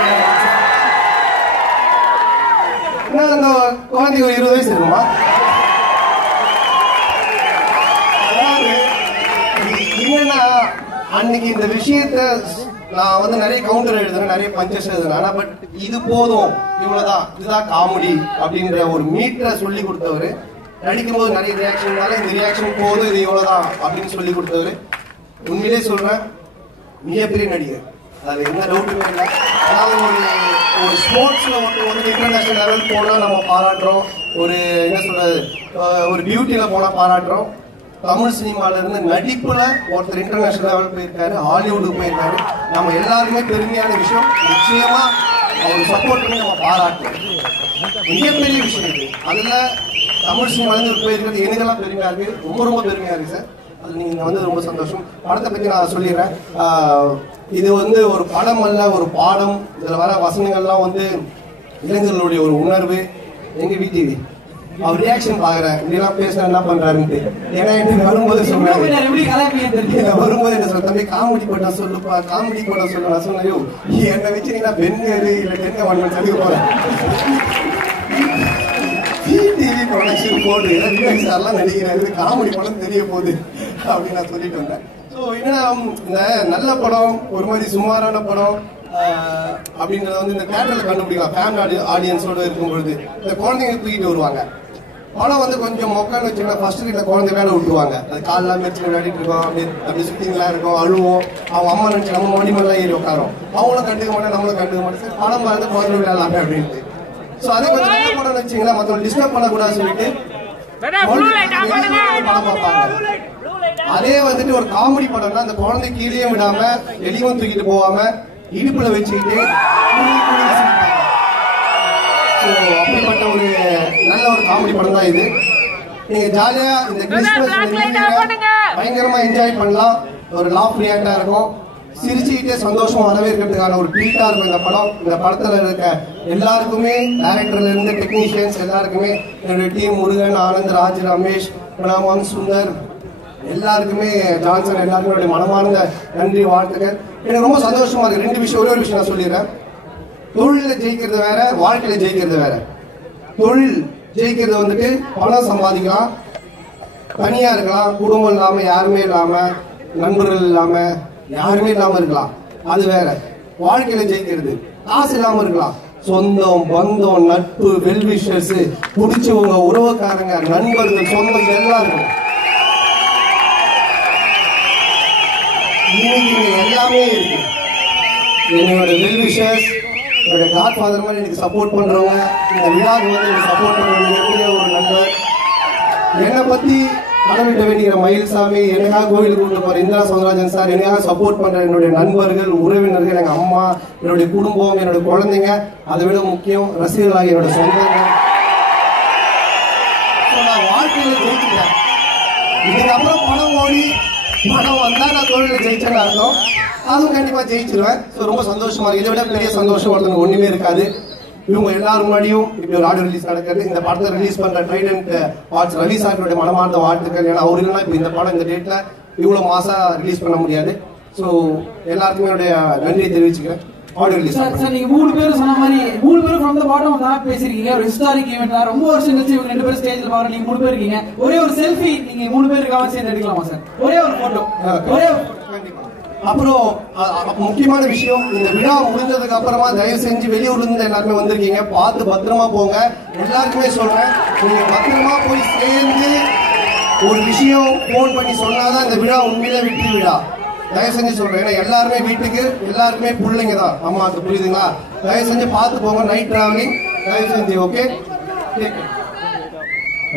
அந்த குழந்தைக்கு 20 வயசு இருக்குமா? என்னன்னா அன்னைக்கு இந்த விஷயத்த நான் வந்து நிறைய கவுண்டர் எழுதுறேன், நிறைய பஞ்சஸ் எழுதுறேன். ஆனா பட் இது போதும், இவ்வளவுதான், இதுதான் காமெடி அப்படின்ற ஒரு மீட்டரை சொல்லி கொடுத்தவரு. நடிக்கும் போது நிறைய ரியாக்ஷன்னால இந்த ரியாக்ஷன் போதும், இது இவ்வளவுதான் அப்படின்னு சொல்லி கொடுத்தவரு. உண்மையிலே சொல்றேன், மிகப்பெரிய நடிகர், அது எந்த டவுட்டுமே இல்லை. அதாவது ஒரு ஸ்போர்ட்ஸ்ல ஒரு இன்டர்நேஷனல் லெவல் போனா நம்ம பாராட்டுறோம், ஒரு என்ன சொல்றது ஒரு பியூட்டியில போனா பாராட்டுறோம். தமிழ் சினிமால இருந்து நடிப்புல ஒருத்தர் இன்டர்நேஷனல் லெவல் போயிருக்காரு, ஹாலிவுட்டுக்கு போயிருக்காரு. நம்ம எல்லாருக்குமே பெருமையான விஷயம். நிச்சயமா அவருக்கு சப்போர்ட் பண்ணி நம்ம பாராட்டுறோம். மிகப்பெரிய விஷயம் இது. அதுல தமிழ் சினிமால இருந்து போயிருக்கிறது எனக்கெல்லாம் பெருமையா இருக்கு, ரொம்ப ரொம்ப பெருமையா இருக்கு சார். அது நீங்க வந்து ரொம்ப சந்தோஷம். படத்தை பத்தி நான் சொல்லிடுறேன். இது வந்து ஒரு படம் அல்ல, ஒரு பாடம். இதுல வர வசனங்கள்லாம் வந்து இளைஞர்களுடைய ஒரு உணர்வு. எங்க வீட்டு அவர் ரியாக்ஷன் பாக்குறேன், இப்படிலாம் பேச என்ன பண்றாருன்ட்டு. ஏன்னா எனக்கு வரும்போது சொன்னாரு, வரும்போது என்ன சொல்ல, தம்பி காமெடி படம் சொல்லுப்பா, காமெடி படம் சொல்லு. நான் சொன்னேன், என்னை வச்சுங்கன்னா பெண்கரு இல்ல டென்க ஒன் சொல்லிக்க போறேன், டிவி ப்ரொடக்ஷன் போடு, எல்லாம் நடிக்கிறாரு, காமெடி படம் தெரிய போகுது அப்படின்னு நான் சொல்லிட்டு வந்தேன். ஸோ என்னன்னா இந்த நல்ல படம், ஒரு மாதிரி சுமாரான படம் அப்படின்றத வந்து இந்த தியேட்டர்ல கண்டுபிடிக்கலாம். ஃபேமிலி ஆடியன்ஸோட இருக்கும் பொழுது இந்த குழந்தைங்க தூக்கிட்டு வருவாங்க. படம் வந்து கொஞ்சம் மொக்கான்னு வச்சுக்கலாம். ஃபர்ஸ்ட் வீட்டுல குழந்தை வேலை விட்டுருவாங்க, அது காலெல்லாம் மெரிச்சு விளையாடிட்டு இருக்கோம், அப்படி சுத்திங்களா இருக்கும், அழுவோம். அவங்க அம்மா நினைச்சு நம்ம மணிமெல்லாம் ஏறி உட்காரோம், அவங்களும் கண்டுக்க மாட்டேன், நம்மளும் கண்டுக்க மாட்டேன். சரி படம் பார்த்து குழந்தை விளையாடலாமே அப்படின்ட்டு. ஸோ அதே கொஞ்சம் நல்ல படம் வச்சுங்களா, மற்றவங்க டிஸ்டர்ப் பண்ணக்கூடாதுன்னு சொல்லிட்டு படம் பார்ப்பாங்க. அதே வந்துட்டு ஒரு காமெடி படம்னா அந்த குழந்தை கீழே விடாம வெளியும் தூக்கிட்டு போவாம இடுப்புல வச்சுக்கிட்டு அப்படிப்பட்ட ஒரு நல்ல ஒரு காமெடி படம் தான் இது. நீங்க ஜாலியா இந்த கிறிஸ்துமஸ் பயங்கரமா என்ஜாய் பண்ணலாம். ஒரு லாஃப் ரியாக்டா இருக்கும், சிரிச்சுக்கிட்டே சந்தோஷமா வரவேற்கிறதுக்கான ஒரு ட்ரீட்டா இருக்கும் இந்த படம். இந்த படத்துல இருக்க எல்லாருக்குமே, டைரக்டர்ல இருந்து டெக்னீஷியன்ஸ் எல்லாருக்குமே, என்னுடைய டீம் முருகன், ஆனந்த், ராஜ், ரமேஷ், பிரணாமன், சுந்தர் எல்லாருக்குமே, ஜான்சன் எல்லாருமே மனமார்ந்த நன்றி, வாழ்த்துக்கள். எனக்கு ரொம்ப சந்தோஷமா இருக்கு. 2 விஷயம், ஒரே ஒரு விஷயம் நான் சொல்லிடுறேன். தொழில ஜெயிக்கிறது வேற, வாழ்க்கையில ஜெயிக்கிறது வேற. தொழில் ஜெயிக்கிறது வந்துட்டு பணம் சம்பாதிக்கலாம், தனியா இருக்கலாம், குடும்பம் இல்லாம யாருமே இல்லாம நண்பர்கள் இல்லாம யாருமே இல்லாம இருக்கலாம், அது வேற. வாழ்க்கையில ஜெயிக்கிறது காசு இல்லாம இருக்கலாம், சொந்தம் பந்தம் நட்பு வெல்விஷர்ஸ் பிடிச்சவங்க உறவுக்காரங்க நண்பர்கள் சொந்தம் எல்லாம் இருக்கும். இன்னைக்கு எல்லாமே இருக்கு. என்னோட வெல்விஷர்ஸ், என்னோட காட் ஃபாதர் மாதிரி எனக்கு சப்போர்ட் பண்றவங்க, இந்த விழாவுக்கு வந்து எனக்கு சப்போர்ட் பண்றவங்க ஒரு நண்பர், என்னை பத்தி கடவுள்கிட்ட வேண்டிய மயில்சாமி, எனக்காக கோயிலுக்கு கொண்டு போற இந்திரா சௌந்தரராஜன் சார், எனக்காக சப்போர்ட் பண்ற என்னுடைய நண்பர்கள் உறவினர்கள், எங்க அம்மா, என்னுடைய குடும்பம், என்னோட குழந்தைங்க, அதை விட முக்கியம் ரசிகர்களாக என்னோட சொந்தங்கள். நான் வாழ்க்கையில ஜெயிச்சுட்டேன். இதுக்கப்புறம் பணம் ஓடி பணம் வந்தா நான் தொழில ஜெயிச்சேன்னு அர்த்தம். அதுவும் கண்டிப்பா ஜெயிச்சிருவேன். ரொம்ப சந்தோஷமா இருக்கு. இதை விட பெரிய சந்தோஷம் ஒருத்தவங்க ஒண்ணுமே இருக்காது. இவங்க எல்லாரும் முன்னாடியும் இப்படி ஒரு ஆடியோ ரிலீஸ் நடக்கிறது, இந்த படத்தை ரிலீஸ் பண்ற ட்ரைடன்ட் ஆர்ட்ஸ் ரவி சாருடைய மனமார்ந்த வாழ்த்துக்கள். ஏன்னா அவர் இல்லைன்னா இப்ப இந்த படம் இந்த டேட்ல இவ்வளவு மாசா ரிலீஸ் பண்ண முடியாது. ஸோ எல்லாருக்குமே என்னுடைய நன்றியை தெரிவிச்சுக்கிறேன். ஆடியோ ரிலீஸ் சார், நீங்க 3 பேரும் சொன்ன மாதிரி 3 பேரும் from the bottom of the heart பேசிருக்கீங்க. ஒரு ஹிஸ்டாரிக் ஈவென்ட் தான். ரொம்ப வருஷம் கழிச்சு இவங்க 2 பேரும் ஸ்டேஜ்ல பாக்குற நீங்க 3 பேர் இருக்கீங்க. ஒரே ஒரு செல்ஃபி நீங்க 3 பேர் இருக்காம சேர்ந்து எடுக்கலாமா சார்? ஒரே ஒரு போட்டோ. ஒரே அப்புறம் முக்கியமான விஷயம், இந்த விழா முடிஞ்சதுக்கு அப்புறமா தயவு செஞ்சு வெளியூர்ல இருந்து எல்லாருமே வந்திருக்கீங்க, பார்த்து பத்திரமா போங்க. எல்லாருக்குமே சொல்றேன், நீங்க பத்திரமா போய் சேர்ந்து ஒரு விஷயம் போன் பண்ணி சொன்னாதான் இந்த விழா உண்மையிலே வெற்றி விழா. தயவு செஞ்சு சொல்றேன், ஏன்னா எல்லாருமே வீட்டுக்கு எல்லாருக்குமே பிள்ளைங்க தான், அம்மாவுக்கு, புரியுதுங்களா? தயவு செஞ்சு பார்த்து போங்க. நைட் டிராவலிங் தயவு செஞ்சு. ஓகே.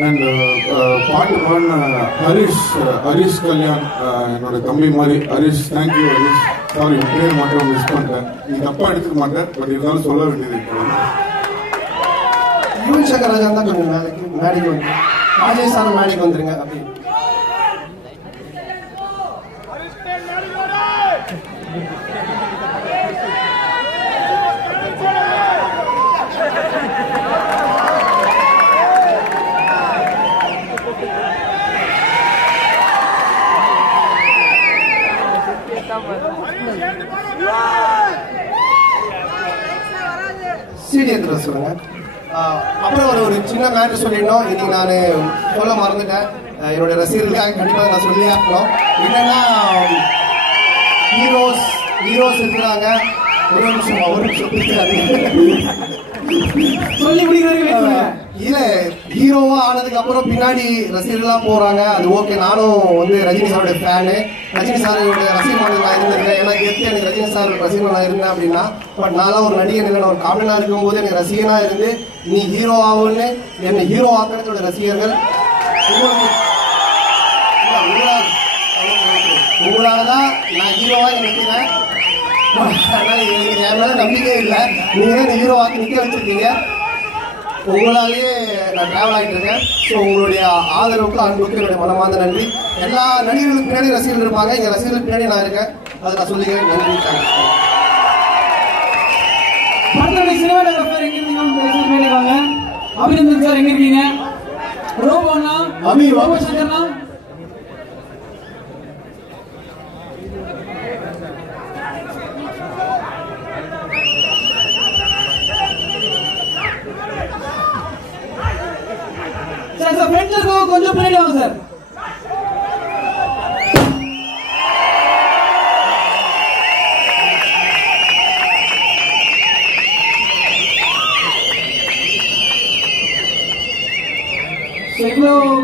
அண்ட் பாட்டு பாடின ஹரிஷ் கல்யாண், என்னோட தம்பி மாதிரி ஹரிஷ். தேங்க்யூ ஹரிஷ். சாரி, பேர் மட்டும் மிஸ் பண்ணிட்டேன். நீ தப்பா எடுத்துக்க மாட்டேன், பட் இருந்தாலும் சொல்ல வேண்டியது. யுவன் சங்கர் ராஜா தான் கொஞ்சம் மேடைக்கு வந்து ராஜேஷ் சார் மேடைக்கு வந்துருங்க. அப்படி சிடி எடுத்து சொல்லுங்க. அப்புறம் ஒரு சின்ன மேட்டர் சொல்லிடணும். இன்னைக்கு நான் சொல்ல மறந்துட்டேன். என்னோட ரசிகர்களுக்காக கண்டிப்பாக நான் சொல்லி ஆகணும். என்னன்னா, ஹீரோஸ் இருக்கிறாங்க. ஒரு நிமிஷம் சொல்லி முடிக்கிறாங்க. இல்ல, ஹீரோவா ஆனதுக்கு அப்புறம் பின்னாடி ரசிகர்களா போறாங்க. அது ஓகே. நானும் வந்து ரஜினி சாரோட ஃபேனு, ரஜினி சாரோட ரசிகமான நான் இருந்திருக்கேன். எனக்கு எனக்கு ரஜினி சார் ரசிகனா இருந்தேன் அப்படின்னா, பட் நான்லாம் ஒரு நடிகன் இல்லை, ஒரு காமெடியா இருக்கும் போது எனக்கு ரசிகனா இருந்து நீ ஹீரோ ஆகுன்னு என்னை ஹீரோ ஆக்கினதோட ரசிகர்கள் உங்களாலதான் நான் ஹீரோவா நினைக்கிறேன். என் மேல நம்பிக்கை இல்லை, நீங்க தான் ஹீரோ ஆக்கி நிக்க வச்சிருக்கீங்க. உங்களாலேயே நான் டிராவல் ஆகிட்டு இருக்கேன். ஸோ உங்களுடைய ஆதரவுக்கு அன்புக்கு என்னுடைய மனமார்ந்த நன்றி. எல்லா நடிகர்களுக்கு பின்னாடி ரசிகர்கள் இருப்பாங்க, எங்க ரசிகர்களுக்கு பின்னாடி நான் இருக்கேன். அதை நான் சொல்லிக்கிறேன். நன்றி. சினிமாட்டோகிராஃபர் எங்க இருக்கீங்க? அபிநந்தன் சார் எங்க இருக்கீங்க? ரோபோண்ணா, ரோபோ சங்கர்ண்ணா, சார் ஃப்ரெண்ட்ஸ் கொஞ்சம் பின்னாடி வாங்க சார்.